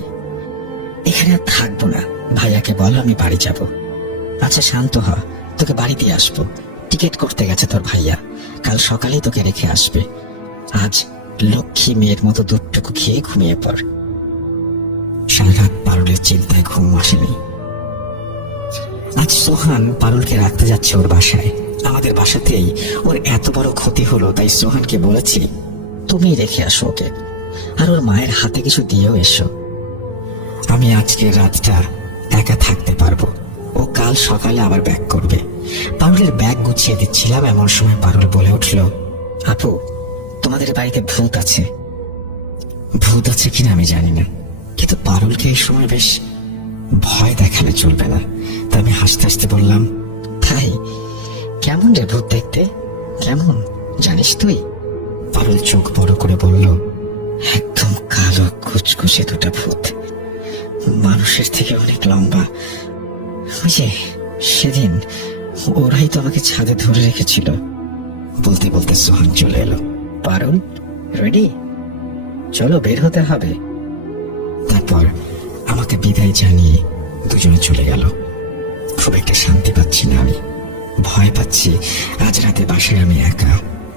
এখানে আর থাকবো না। ভাইয়াকে বল আমি বাড়ি যাব। আচ্ছা শান্ত হ, তোকে বাড়ি দিয়ে আসবো। টিকিট করতে গেছে তোর ভাইয়া, কাল সকালেই তোকে রেখে আসবে। আজ লক্ষ্মী মেয়ের মতো দুধটুকু খেয়ে ঘুমিয়ে পড়। সারা রাত পারুলের চিন্তায় ঘুম আসেনি। আজ সোহান পারুলকে রাখতে যাচ্ছে ওর বাসায়। আমাদের বাসাতেই ওর এত বড় ক্ষতি হলো, তাই সোহানকে বলেছি তুমি রেখে আসো ওকে, আর ওর মায়ের হাতে কিছু দিয়েও এসো। আমি আজকের রাতটা একা থাকতে পারবো, ও কাল সকালে আবার ব্যাক করবে। পারুলের ব্যাগ গুছিয়ে দিচ্ছিলাম, এমন সময় পারুল বলে উঠল, আপু তোমাদের বাড়িতে ভূত আছে। ভূত আছে কিনা আমি জানি না, কিন্তু পারুলকে এই সময় বেশ ভয় দেখালে চলবে না। তা আমি হাসতে হাসতে বললাম, তাই কেমন রে ভূত দেখতে, কেমন জানিস তুই? পারুল চোখ বড় করে বলল, একদম কালো কুচকুচে 2টা ভূত, মানুষের থেকে অনেক লম্বা। ওই যে সেদিন ওরাই তো আমাকে ছাদে ধরে রেখেছিল। বলতে বলতে সোহান চলে এলো। পারুল রেডি, চলো বের হতে হবে। তারপর আমাকে বিদায় জানিয়ে দুজনে চলে গেল। খুব একটা শান্তি পাচ্ছি না আমি, ভয় পাচ্ছি আজ রাতে বাসায় আমি একা।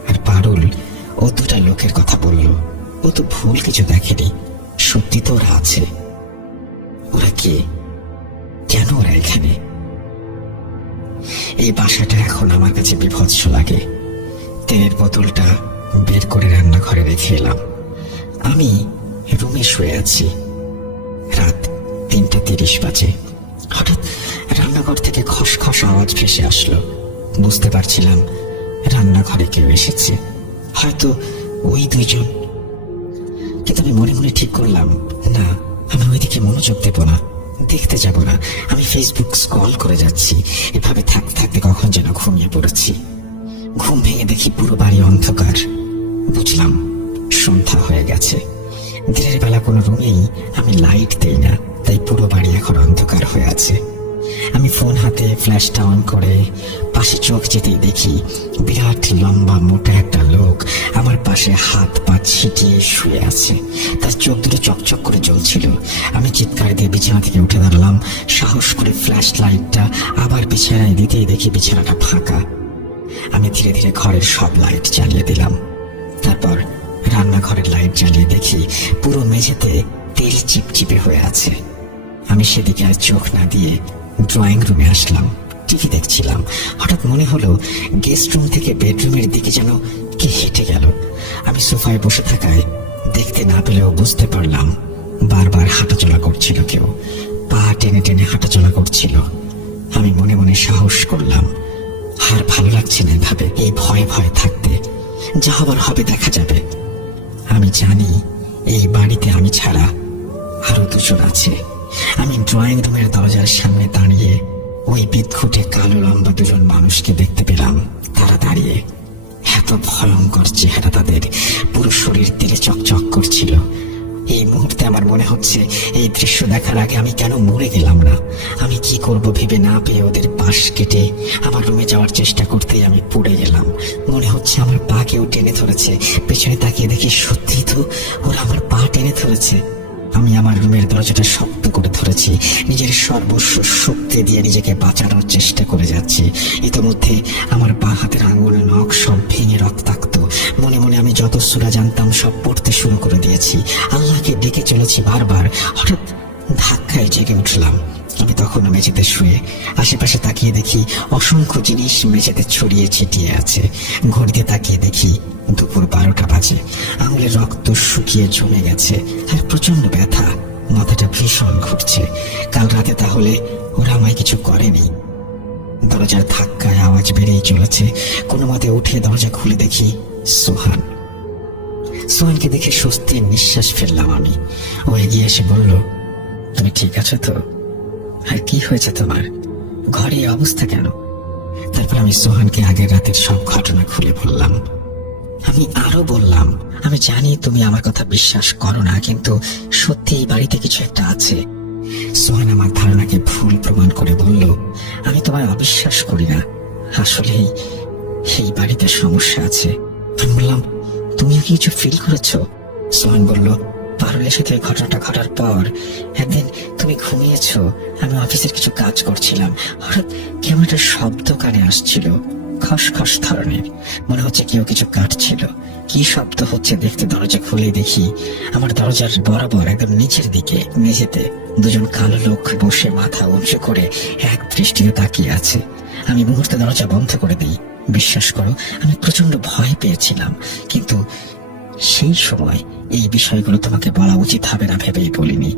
আর পারুল ও 2টা লোকের কথা বলল, ও তো ভুল কিছু দেখেনি, সত্যি তো ওরা আছে। ওরা কে, কেন ওরা এখানে? এই বাসাটা এখন আমার কাছে বিভৎস লাগে। তেলের বোতলটা বের করে রান্নাঘরে রেখে এলাম। আমি রুমে শুয়ে আছি। রাত 3:30 বাজে। হঠাৎ রান্নাঘর থেকে খসখস আওয়াজ ভেসে আসলো। বুঝতে পারছিলাম রান্নাঘরে কেউ এসেছে, হয়তো ওই 2 জন। কিন্তু আমি মনে মনে ঠিক করলাম, না, আমি ওইদিকে মনোযোগ দেব না, দেখতে যাব না। আমি ফেসবুক স্ক্রল করে যাচ্ছি। এভাবে থাকতে থাকতে কখন যেন ঘুমিয়ে পড়েছি। ঘুম ভেঙে দেখি পুরো বাড়ি অন্ধকার। বুঝলাম সন্ধ্যা হয়ে গেছে। দিনের বেলা কোনো রুমেই আমি লাইট দেই না, তাই পুরো বাড়ি এখন অন্ধকার হয়ে আছে। আমি ফোন হাতে ফ্ল্যাশটা অন করে পাশে চোখ যেতেই দেখি বিরাট লম্বা মোটা একটা লোক আমার পাশে হাত পা ছিটিয়ে শুয়ে আছে। তার চোখ দুটো চকচক করে জ্বলছিল। আমি চিৎকার দিয়ে বিছানা থেকে উঠে দাঁড়ালাম। সাহস করে ফ্ল্যাশ লাইটটা আবার বিছানায় দিতেই দেখি বিছানাটা ফাঁকা। আমি ধীরে ধীরে ঘরের সব লাইট জ্বালিয়ে দিলাম। তারপর রান্নাঘরের লাইট জ্বালিয়ে দেখি পুরো মেঝেতে তেল চিপচিপে হয়ে আছে। আমি সেদিকে আর চোখ না দিয়ে ড্রয়িং রুমে আসলাম। টিভি দেখছিলাম। হঠাৎ মনে হলো গেস্ট রুম থেকে বেডরুমের দিকে যেন কে হেঁটে গেল। আমি সোফায় বসে থাকায় দেখতে না পেলেও বুঝতে পারলাম বারবার হাঁটাচলা করছিল কেউ, পা টেনে টেনে হাঁটাচলা করছিল। আমি মনে মনে সাহস করলাম, আর ভালো লাগছে না এভাবে এই ভয়ে ভয়ে থাকতে। যা হবার হবে দেখা যাবে। আমি জানি এই বাড়িতে আমি ছাড়া আরো দুজন আছে। আমি ড্রয়িং রুমের দরজার সামনে দাঁড়িয়ে ওই বিদঘুটে কালো লম্বা দুজন মানুষকে দেখতে পেলাম। তারা দাঁড়িয়ে, এত ভয়ঙ্কর চেহারা তাদের, পুরো শরীর তেলে চকচক করছিল। এই মুহূর্তে আমার মনে হচ্ছে এই দৃশ্য দেখার আগে আমি কেন মরে গেলাম না। আমি কি করব ভেবে না পেয়ে ওদের পাশ কেটে আমার রুমে যাওয়ার চেষ্টা করতেই আমি পড়ে গেলাম। মনে হচ্ছে আমার পা কেউ টেনে ধরেছে। পেছনে তাকিয়ে দেখি সত্যি তো ওরা আমার পা টেনে ধরেছে। আমি আমার রুমের দরজাটা শক্ত করে ধরেছি, নিজের সর্বস্ব শক্তি দিয়ে নিজেকে বাঁচানোর চেষ্টা করে যাচ্ছি। ইতোমধ্যে আমার বাঁ হাতের আঙুল নখ সব ভেঙে রক্তাক্ত। মনে মনে আমি যত সূরা জানতাম সব পড়তে শুরু করে দিয়েছি। আল্লাহকে ডেকে চলেছি বারবার। হঠাৎ ধাক্কায় জেগে উঠলাম। আমি তখনও মেঝেতে শুয়ে। আশেপাশে তাকিয়ে দেখি অসংখ্য জিনিস মেঝেতে ছড়িয়ে ছিটিয়ে আছে। ঘড়িতে তাকিয়ে দেখি দুপুর 12টা বাজে। আঙুলের রক্ত শুকিয়ে জমে গেছে আর প্রচন্ড ব্যথা। মাথাটা ভীষণ ঘুরছে। কাল রাতে তাহলে ওরা আমায় কিছু করেনি। দরজার ধাক্কায় আওয়াজ বেড়েই চলেছে। কোনো মতে উঠে দরজা খুলে দেখি সোহান। সোহানকে দেখে স্বস্তির নিঃশ্বাস ফেললাম আমি। ও এগিয়ে এসে বলল, তুমি ঠিক আছো তো? আর কি হয়েছে তোমার? ঘরে এই অবস্থা কেন? তারপর আমি সোহানকে আগের রাতের সব ঘটনা খুলে বললাম। আমি আরো বললাম, আমি জানি তুমি আমার কথা বিশ্বাস করো না, কিন্তু সত্যি এই বাড়িতে কিছু একটা আছে। সোহান আমার ধারণাকে ভুল প্রমাণ করে বলল, আমি তোমায় অবিশ্বাস করি না, আসলে এই বাড়িতে সমস্যা আছে। আমি বললাম, তুমি কি কিছু ফিল করেছো? সোহান বলল, পারুলের সাথে ঘটনাটা ঘটার পর একদিন তুমি ঘুমিয়েছো, আমি অফিসের কিছু কাজ করছিলাম, হঠাৎ কেমন একটা শব্দ কানে আসছিল, খসখস ধরনের, মনে হচ্ছে কেউ কিছু কাটছিল। কি শব্দ হচ্ছে দেখতে দরজা খুলে দেখি আমার দরজার বরাবর একদম নিচের দিকে মেঝেতে দুজন কালো লোক বসে মাথা উঁচু করে এক দৃষ্টিতে তাকিয়ে আছে। আমি মুহূর্তে দরজা বন্ধ করে দিই। বিশ্বাস করো, আমি প্রচন্ড ভয় পেয়েছিলাম, কিন্তু সেই সময় এই বিষয়গুলো তোমাকে বলা উচিত হবে না ভেবেই বলিনি।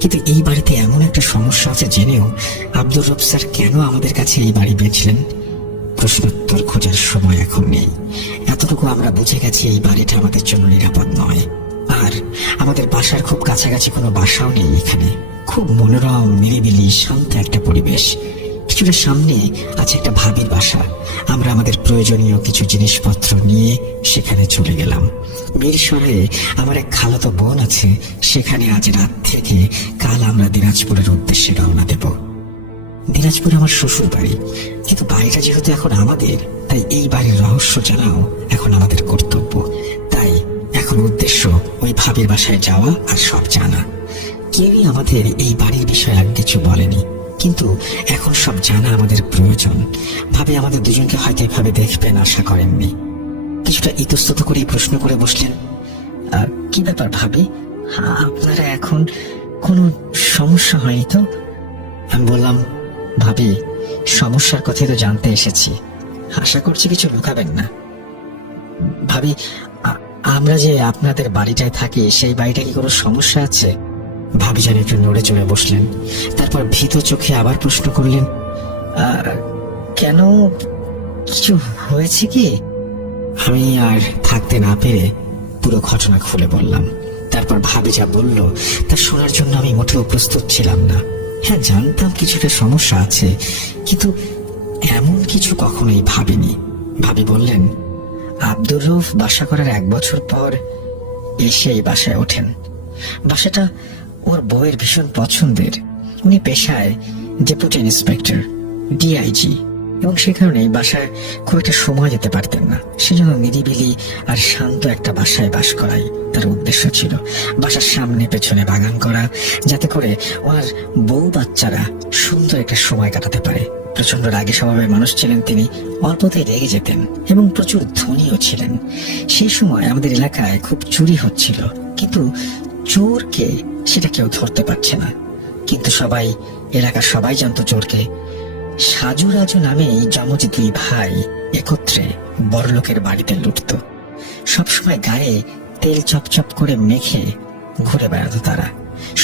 কিন্তু এই বাড়িতে এমন একটা সমস্যা আছে জেনেও আব্দুর রব স্যার কেন আমাদের কাছে এই বাড়ি পেয়েছিলেন, প্রশ্নোত্তর খোঁজার সময় এখন নেই। এতটুকু আমরা বুঝে গেছি এই বাড়িটা আমাদের জন্য নিরাপদ নয়। আর আমাদের বাসার খুব কাছাকাছি কোনো বাসাও নেই এখানে। খুব মনোরম, নিরিবিলি, শান্ত একটা পরিবেশ। কিছুটা সামনে আছে একটা ভাবির বাসা। আমরা আমাদের প্রয়োজনীয় কিছু জিনিসপত্র নিয়ে সেখানে চলে গেলাম। মিরসরাইয়ে আমার এক খালাতো বোন আছে, সেখানে আজ রাত থেকে কাল আমরা দিনাজপুরের উদ্দেশ্যে রওনা দেব। দিনাজপুর আমার শ্বশুর বাড়ি, কিন্তু বাড়িটা যেহেতু এখন আমাদের, তাই এই বাড়ির রহস্য জানাও এখন আমাদের কর্তব্য। তাই এখন উদ্দেশ্য ওই ভাবির বাসায় যাওয়া আর সব জানা। কেউই আমাদের এই বাড়ির বিষয়ে আর কিছু বলেনি, কিন্তু এখন সব জানা আমাদের প্রয়োজন। ভাবে আমাদের দুজনকে হয়তো এভাবে দেখবেন আশা করেননি। কিছুটা ইতস্তত করেই প্রশ্ন করে বসলেন, কি ব্যাপার ভাবি, আপনারা এখন কোনো সমস্যা হয়নি তো? আমি বললাম, ভাবি, সমস্যার কথাই তো জানতে এসেছি, আশা করছি কিছু লুকাবেন না। ভাবি, আমরা যে আপনাদের বাড়িটায় থাকি, সেই বাড়িটা কি কোনো সমস্যা আছে? ভাবি যেন একটু নড়ে চড়ে বসলেন। তারপর ভীত চোখে আবার প্রশ্ন করলেন, কেন, কিছু হয়েছে কি? আমি আর থাকতে না পেরে পুরো ঘটনা খুলে বললাম। তারপর ভাবি যা বলল তা শোনার জন্য আমি মোটেও প্রস্তুত ছিলাম না। হ্যাঁ, জানতাম কিছুটা সমস্যা আছে, কিন্তু এমন কিছু কখনোই ভাবিনি। ভাবি বললেন, আব্দুর রউফ বাসা করার 1 বছর পর এসে এই বাসায় ওঠেন। বাসাটা ওর বউয়ের ভীষণ পছন্দের। উনি পেশায় ডেপুটি ইন্সপেক্টর, ডিআইজি, এবং সে কারণে বাসায় খুব একটা সময় দিতে পারতেন না। সেজন্য নিরিবিলি আর শান্ত একটা বাসায় বাস করাই তার উদ্দেশ্য ছিল। বাসার সামনে পেছনে বাগান করা, যাতে করে ওনার বউ বাচ্চারা সুন্দর একটা সময় কাটাতে পারে। প্রচন্ড রাগী স্বভাবের মানুষ ছিলেন তিনি, অল্পতেই রেগে যেতেন এবং প্রচুর ধনীও ছিলেন। সেই সময় আমাদের এলাকায় খুব চুরি হচ্ছিল, কিন্তু চোরকে সেটা কেউ ধরতে পারছে না। কিন্তু এলাকার সবাই জানতো চোরকে। সাজু রাজু নামে যমজ 2 ভাই একত্রে বড়লোকের বাড়িতে লুটতো। সবসময় গায়ে তেল চপচপ করে মেখে ঘুরে বেড়াতো তারা।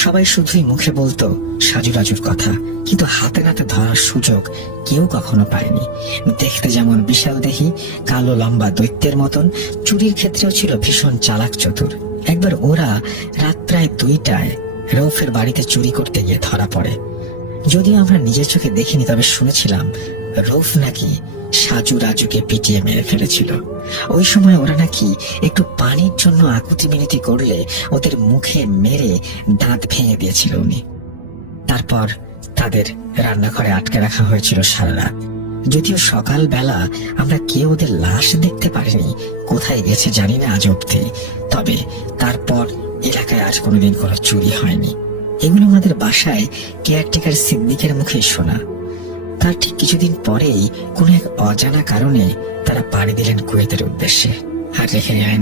সবাই শুধুই মুখে বলতো সাজু রাজুর কথা, কিন্তু হাতে নাতে ধরার সুযোগ কেউ কখনো পায়নি। দেখতে যেমন বিশাল দেহী, কালো লম্বা দৈত্যের মতন, চুরির ক্ষেত্রেও ছিল ভীষণ চালাক চতুর। একবার ওরা রাত প্রায় 2টায় রউফের বাড়িতে চুরি করতে গিয়ে ধরা পড়ে। যদিও আমরা নিজের চোখে দেখিনি, তবে শুনেছিলাম রউফ নাকি সাজু রাজুকে পিটিয়ে মেরে ফেলেছিল। ওই সময় ওরা নাকি একটু পানির জন্য আকুতি মিনতি করলে ওদের মুখে মেরে দাঁত ভেঙে দিয়েছিল উনি। তারপর তাদের রান্নাঘরে আটকে রাখা হয়েছিল সারা রাত। যদিও সকালবেলা আমরা কেউ ওদের লাশ দেখতে পারিনি, কোথায় গেছে জানি না আজ অব্দি। তবে তারপর এলাকায় আজ কোনোদিন কোনো চুরি হয়নি। এগুলো আমাদের বাসায় কেয়ারটেকার সিদ্দিকের মুখে শোনা। তার ঠিক কিছুদিন পরেই কোন এক অজানা কারণে তারা পাড়ি দিলেন কুয়েতের উদ্দেশ্যে, আর রেখে গেলেন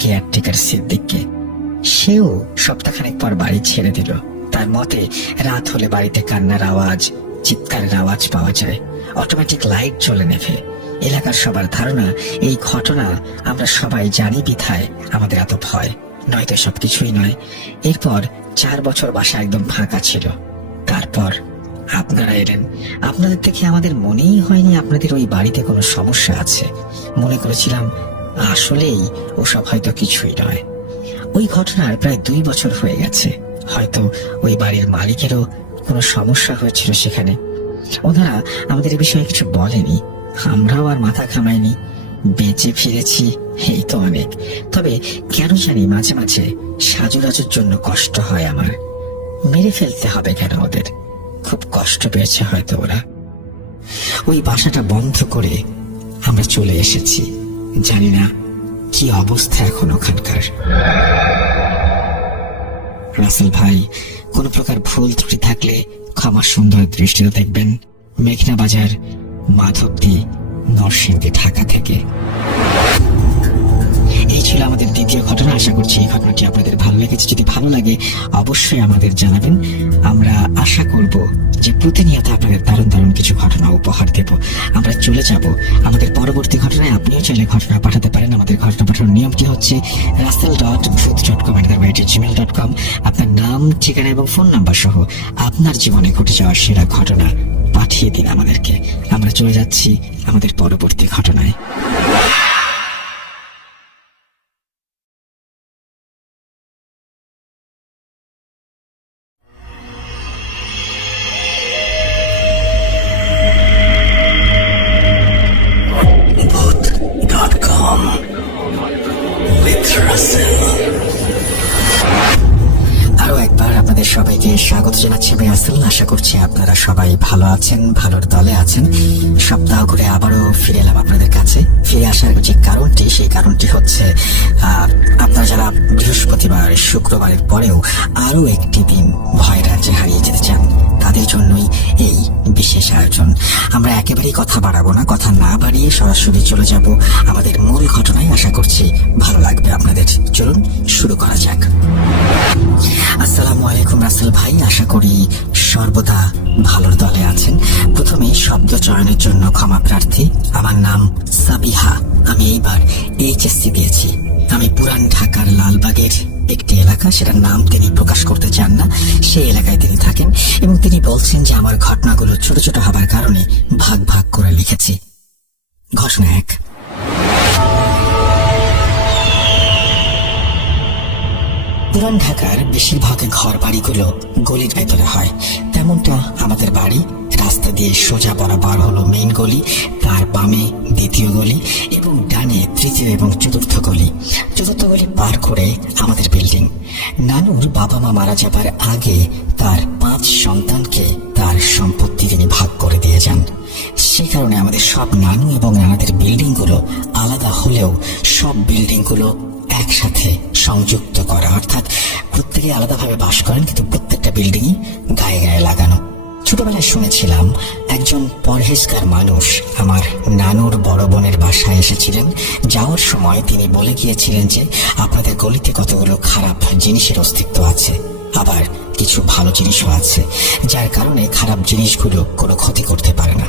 কেয়ারটেকার সিদ্দিককে। সেও সপ্তাহখানেক পর বাড়ি ছেড়ে দিল। তার মতে রাত হলে বাড়িতে কান্নার আওয়াজ, চিৎকারের আওয়াজ পাওয়া যায়, অটোমেটিক লাইট জ্বলে নেভে। এলাকার সবার ধারণা এই ঘটনা আমরা সবাই জানি বিধায় আমাদের এত ভয়, নয়তো সবকিছুই নয়। এরপর 4 বছর বাসা একদম ফাঁকা ছিল। তারপর আপনারা এলেন। আপনাদের থেকে আমাদের মনেই হয়নি আপনাদের ওই বাড়িতে কোনো সমস্যা আছে। মনে করেছিলাম আসলেই ওসব হয়তো কিছুই নয়। ওই ঘটনার প্রায় 2 বছর হয়ে গেছে। হয়তো ওই বাড়ির মালিকেরও কোনো সমস্যা হয়েছিল সেখানে। ওনারা আমাদের এই বিষয়ে কিছু বলেনি, আমরাও আর মাথা ঘামাইনি। বেঁচে ফিরেছি, এই তো অনেক। তবে কেন জানি মাঝে মাঝে সাজু রাজুর জন্য কষ্ট হয় আমার। মেরে ফেলতে হবে কেন ওদের? খুব কষ্ট পেয়েছে হয়তো ওরা। ওই বাসাটা বন্ধ করে আমরা চলে এসেছি। জানি না কি অবস্থা এখন ওখানকার। রাসেল ভাই, কোন প্রকার ভুল ত্রুটি থাকলে ক্ষমা সুন্দর দৃষ্টিতে দেখবেন। মেঘনা বাজার, মাধবদী, নরসিংদী, ঢাকা থেকে। এই ছিল আমাদের দ্বিতীয় ঘটনা। আশা করছি এই ঘটনাটি আপনাদের ভালো লেগেছে। যদি ভালো লাগে অবশ্যই আমাদের জানাবেন। আমরা আশা করব যে প্রতিনিয়ত আপনাদের দারুণ দারুণ কিছু ঘটনা উপহার দেব। আমরা চলে যাব আমাদের পরবর্তী ঘটনায়। আপনিও চাইলে ঘটনা পাঠাতে পারেন। আমাদের ঘটনা পাঠানোর নিয়মটি হচ্ছে rasal.truth.com@gmail.com। আপনার নাম, ঠিকানা এবং ফোন নাম্বার সহ আপনার জীবনে ঘটে যাওয়া সেরা ঘটনা পাঠিয়ে দিন আমাদেরকে। আমরা চলে যাচ্ছি আমাদের পরবর্তী ঘটনায়। Booth.com with Russell. আরো একবার আপনাদের সবাইকে স্বাগত জানাচ্ছি আমি রাসেল। আশা করছি আপনারা সবাই ভালো আছেন, ভালোর দলে আছেন। সপ্তাহ ঘুরে আবারও ফিরে এলাম আপনাদের কাছে। ফিরে আসার যে কারণটি, সেই কারণটি হচ্ছে আপনারা যারা বৃহস্পতিবার, শুক্রবারের পরেও আরো একটি দিন ভয় রাজ্যে হারিয়ে যেতে চান, তাদের জন্যই এই বিশেষ আয়োজন। আমরা একেবারেই কথা বাড়াবো না, কথা না বাড়িয়ে সরাসরি চলে যাব আমাদের মূল ঘটনায়। আশা করছি ভালো লাগবে আপনাদের। চলুন শুরু করা যাক। আসসালামু আলাইকুম রাসেল ভাই, আশা করি সর্বদা ভালোর দলে আছেন। প্রথমে শব্দ চয়নের জন্য ক্ষমা প্রার্থী। আমার নাম সাবিহা। আমি এইবার এইচএসসি দিয়েছি। আমি পুরান ঢাকার লালবাগের একটি এলাকা, সেটার নাম তিনি প্রকাশ করতে চান না, সেই এলাকায় তিনি থাকেন এবং তিনি বলছেন যে আমার ঘটনাগুলো ছোট ছোট হবার কারণে ভাগ ভাগ করে লিখেছি। ঘটনা 1। পুরান ঢাকার বেশিরভাগ ঘর বাড়িগুলো গলির ভেতরে হয়, তেমনটা আমাদের বাড়ি। রাস্তা দিয়ে সোজা বরাবর হলো মেইন গলি, তার বামে দ্বিতীয় গলি এবং ডানে তৃতীয় এবং চতুর্থ গলি। চতুর্থ গলি পার করে আমাদের বিল্ডিং। নানুর বাবা মা মারা যাবার আগে তার 5 সন্তানকে তার সম্পত্তি তিনি ভাগ করে দিয়ে যান। সে কারণে আমাদের সব নানু এবং নানাদের বিল্ডিংগুলো আলাদা হলেও সব বিল্ডিংগুলো একসাথে সংযুক্ত করা, অর্থাৎ প্রত্যেকে আলাদাভাবে বাস করেন কিন্তু প্রত্যেকটা বিল্ডিংই গায়ে গায়ে লাগানো। ছোটবেলায় শুনেছিলাম একজন পরহেজগার মানুষ আমার নানুর বড় বোনের বাসায় এসেছিলেন। যাওয়ার সময় তিনি বলে গিয়েছিলেন যে আপনাদের গলিতে কতগুলো খারাপ জিনিসের অস্তিত্ব আছে, আবার কিছু ভালো জিনিসও আছে, যার কারণে খারাপ জিনিসগুলো কোনো ক্ষতি করতে পারে না।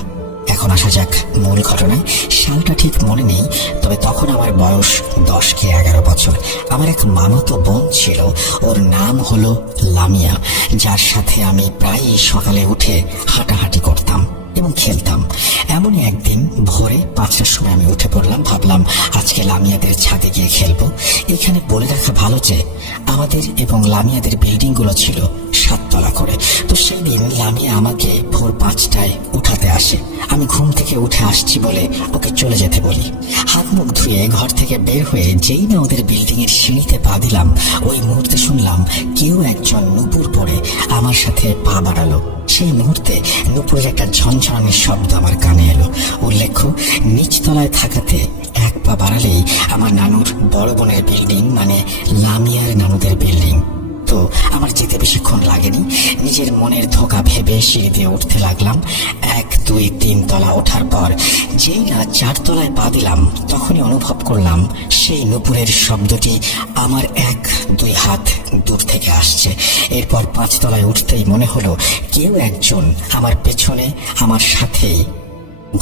এখন আসা যাক মূল ঘটনায়। সালটা ঠিক মনে নেই, তবে তখন আমার বয়স 10 কি 11 বছর। আমার এক মামাতো বোন ছিল, ওর নাম হলো লামিয়া, যার সাথে আমি প্রায়ই সকালে উঠে হাঁটাহাঁটি করতাম এবং খেলতাম। এমনই একদিন ভোরে 5টার সময় আমি উঠে পড়লাম, ভাবলাম আজকে লামিয়াদের ছাদে গিয়ে খেলবো। এখানে বলে রাখা ভালো যে আমাদের এবং লামিয়াদের বিল্ডিংগুলো ছিল 7 তলা করে। তো সেই দিন লামিয়া আমাকে ভোর 5টায় উঠাতে আসে। আমি ঘুম থেকে উঠে আসছি বলে ওকে চলে যেতে বলি। হাত মুখ ধুয়ে ঘর থেকে বের হয়ে যেই না ওদের বিল্ডিং এর সিঁড়িতে পা দিলাম, ওই মুহূর্তে শুনলাম কেউ একজন নুপুর পরে আমার সাথে পা বাড়ালো। সেই মুহূর্তে নুপুরের একটা ঝনঝনানির শব্দ আমার কানে এলো। উল্লেখ্য, নিচতলায় থাকাতে এক পা বাড়ালেই আমার নানুর বড় বোনের বিল্ডিং, মানে লামিয়ার নানুদের বিল্ডিং। তো আমার যেতে বেশিক্ষণ লাগেনি। নিজের মনের ধোঁকা ভেবে সিঁড়ি দিয়ে উঠতে লাগলাম। 1, 2, 3 তলা ওঠার পর যেই না 4 তলায় পা দিলাম, তখনই অনুভব করলাম সেই নুপুরের শব্দটি আমার 1-2 হাত দূর থেকে আসছে। এরপর 5 তলায় উঠতেই মনে হলো কেউ একজন আমার পেছনে আমার সাথেই।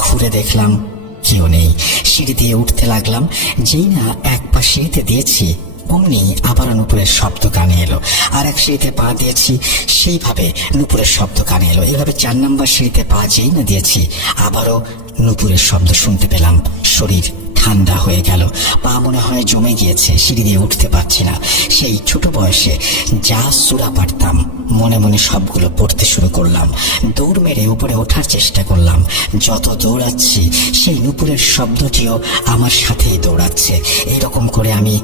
ঘুরে দেখলাম কেউ নেই। সিঁড়ি দিয়ে উঠতে লাগলাম। যেই না এক পা সিঁড়িতে দিয়েছি, অমনি আবার নুপুরের শব্দ কানে এলো। আর এক সিঁড়িতে পা দিয়েছি, সেইভাবে নুপুরের শব্দ কানে এলো। এইভাবে 4 নম্বর সিঁড়িতে পা যেই না দিয়েছি, আবারও নুপুরের শব্দ শুনতে পেলাম। শরীর ঠান্ডা হয়ে গেল, পা মনে হয় জমে গিয়েছে, সিঁড়ি দিয়ে উঠতে পারছি না। সেই ছোট বয়সে যা সূরা পারতাম মনে মনে সবগুলো পড়তে শুরু করলাম। দৌড় মেরে উপরে ওঠার চেষ্টা করলাম। যত দৌড়াচ্ছি সেই নুপুরের শব্দটিও আমার সাথেই দৌড়াচ্ছে। এরকম করে আমি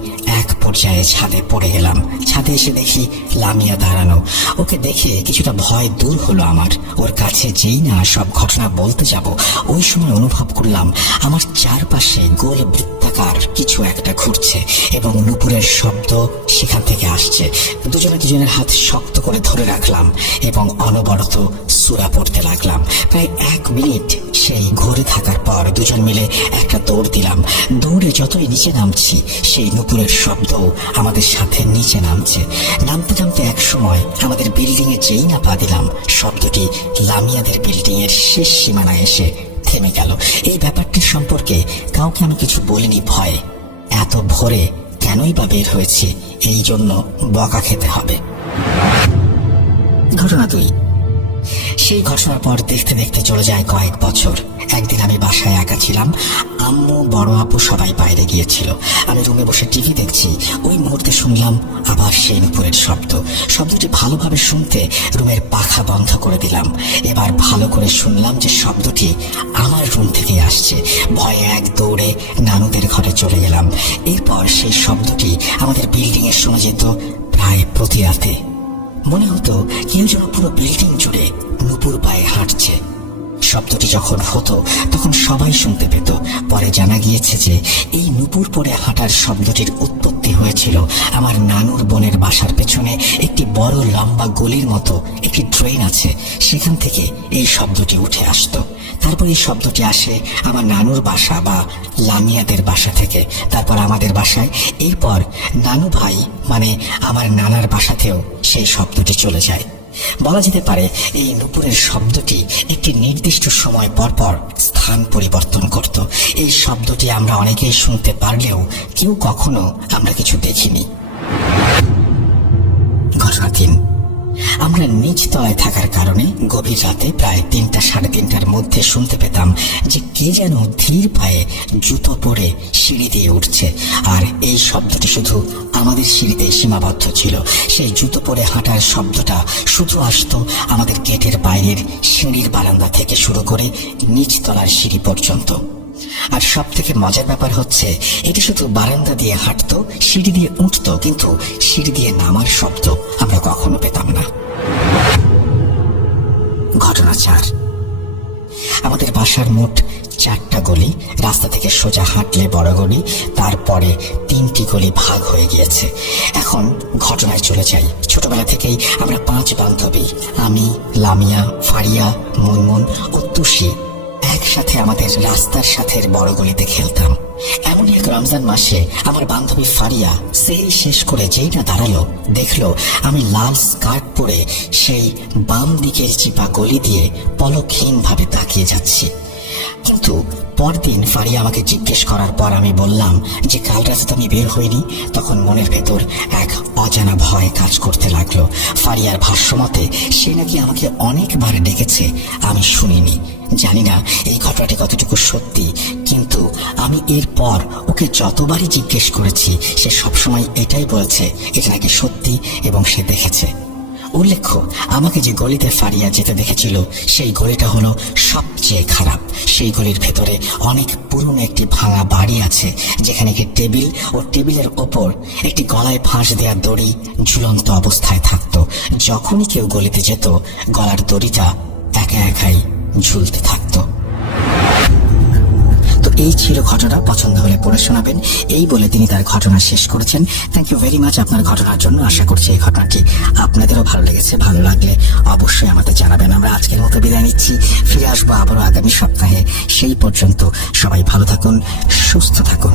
এক পর্যায়ে ছাদে পড়ে গেলাম। ছাদে এসে দেখি লামিয়া দাঁড়ানো। ওকে দেখে কিছুটা ভয় দূর হলো আমার। ওর কাছে যেই না সব ঘটনা বলতে যাব, ওই সময় অনুভব করলাম আমার চারপাশে গোল বৃত্তাকার কিছু একটা ঘুরছে এবং নুপুরের শব্দ সেখান থেকে আসছে। দুজনে দুজনের হাত শক্ত করে ধরে রাখলাম এবং অনবরত সূরা পড়তে লাগলাম। প্রায় 1 মিনিট সেই ঘুরে থাকার পর দুজন মিলে একটা দৌড় দিলাম। দৌড়ে যতই নিচে নামছি, সেই নুপুরের শব্দ আমাদের সাথে নিচে নামছে। নামতে নামতে এক সময় আমাদের বিল্ডিং এ যেই না পা দিলাম, শব্দটি লামিয়াদের বিল্ডিং এর শেষ সীমানায় এসে থেমে গেল। এই ব্যাপারটির সম্পর্কে কাউকে আমি কিছু বলিনি ভয়ে। এত ভোরে কেনই বা বের হয়েছে, এই জন্য বকা খেতে হবে। ঘটনা 2। সেই ঘটনার পর দেখতে দেখতে চলে যায় কয়েক বছর। একদিন আমি বাসায় একা ছিলাম। আম্মু, বড় আপু সবাই বাইরে গিয়েছিল। আমি রুমে বসে টিভি দেখছি। ওই মুহূর্তে শুনলাম আবার সেই নুপুরের শব্দ। শব্দটি ভালোভাবে শুনতে রুমের পাখা বন্ধ করে দিলাম। এবার ভালো করে শুনলাম যে শব্দটি আমার রুম থেকে আসছে। ভয়ে এক দৌড়ে নানুদের ঘরে চলে গেলাম। এরপর সেই শব্দটি আমাদের বিল্ডিং এ শোনা যেত প্রায় প্রতি রাতে। মনে হতো কেউ যেন পুরো বিল্ডিং জুড়ে নুপুর পায়ে হাঁটছে। শব্দটি যখন হতো তখন সবাই শুনতে পেত। পরে জানা গিয়েছে যে এই নুপুর পরে হাঁটার শব্দটির উৎপত্তি হয়েছিল আমার নানুর বোনের বাসার পেছনে একটি বড় লম্বা গলির মতো একটি ড্রেন আছে, সেখান থেকে এই শব্দটি উঠে আসতো। তারপর এই শব্দটি আসে আমার নানুর বাসা বা লামিয়াদের বাসা থেকে, তারপর আমাদের বাসায়, এরপর নানু ভাই মানে আমার নানার বাসাতেও সেই শব্দটি চলে যায়। বলা যেতে পারে এই নুপুরের শব্দটি একটি নির্দিষ্ট সময় পর পর স্থান পরিবর্তন করত। এই শব্দটি আমরা অনেকেই শুনতে পারলেও কেউ কখনো আমরা কিছু দেখিনি। ঘটনা 3। আমরা নিচ তলায় থাকার কারণে গভীর রাতে প্রায় 3টা সাড়ে 3টার মধ্যে শুনতে পেতাম যে কে যেন ধীর পায়ে জুতো পরে সিঁড়ি দিয়ে উঠছে। আর এই শব্দটি শুধু আমাদের সিঁড়িতে সীমাবদ্ধ ছিল। সেই জুতো পরে হাঁটার শব্দটা শুধু আসতো আমাদের গেটের বাইরের সিঁড়ির বারান্দা থেকে শুরু করে নিচ তলার সিঁড়ি পর্যন্ত। আর সব থেকে মজার ব্যাপার হচ্ছে এটি শুধু বারান্দা দিয়ে হাঁটতো, সিঁড়ি দিয়ে উঠতো, কিন্তু সিঁড়ি দিয়ে নামার শব্দ আমরা কখনো পেতাম না। ঘটনা 4। আমাদের বাসার মোট 4টা গলি। রাস্তা থেকে সোজা হাঁটলে বড় গলি, তারপরে 3টি গলি ভাগ হয়ে গিয়েছে। এখন ঘটনায় চলে যাই। ছোটবেলা থেকেই আমরা 5 বান্ধবী, আমি, লামিয়া, ফারিয়া, মুনমুন ও তুষি একসাথে আমাদের রাস্তার সাথে বড় গলিতে খেলতাম। এমনই এক রমজান মাসে আমার বান্ধবী ফারিয়া সেই শেষ করে যেই না দাঁড়ালো, দেখলো আমি লাল স্কার্ট পরে সেই বাম দিকের চিপা গলি দিয়ে পলকহীন ভাবে তাকিয়ে যাচ্ছি। কিন্তু পরদিন ফারিয়া আমাকে জিজ্ঞেস করার পর আমি বললাম যে কাল রাতে তো আমি বের হইনি। তখন মনের ভেতর এক অজানা ভয় কাজ করতে লাগলো। ফারিয়ার ভাষ্যমতে সে নাকি আমাকে অনেকবার ডেকেছে, আমি শুনিনি। জানি না এই ঘটনাটি কতটুকু সত্যি, কিন্তু আমি এরপর ওকে যতবারই জিজ্ঞেস করেছি সে সবসময় এটাই বলছে এটা নাকি সত্যি এবং সে দেখেছে। উল্লেখ্য, আমাকে যে গলিতে ফারিয়া যেতে দেখেছিল সেই গলিটা হলো সবচেয়ে খারাপ। সেই গলির ভেতরে অনেক পুরনো একটি ভাঙা বাড়ি আছে, যেখানে একটি টেবিল ও টেবিলের ওপর একটি গলায় ফাঁস দেওয়া দড়ি ঝুলন্ত অবস্থায় থাকতো। যখনই কেউ গলিতে যেত গলার দড়িটা একা একাই ঝুলতে থাকতো। তো এই ছিল ঘটনা। পছন্দ হলে পড়ে শোনাবেন, এই বলে তিনি তার ঘটনা শেষ করেছেন। থ্যাংক ইউ ভেরি মাচ আপনার ঘটনার জন্য। আশা করছি এই ঘটনাটি আপনাদেরও ভালো লেগেছে। ভালো লাগলে অবশ্যই আমাদের জানাবেন। আমরা আজকের মতো বিদায় নিচ্ছি, ফিরে আসবো আবারও আগামী সপ্তাহে। সেই পর্যন্ত সবাই ভালো থাকুন, সুস্থ থাকুন।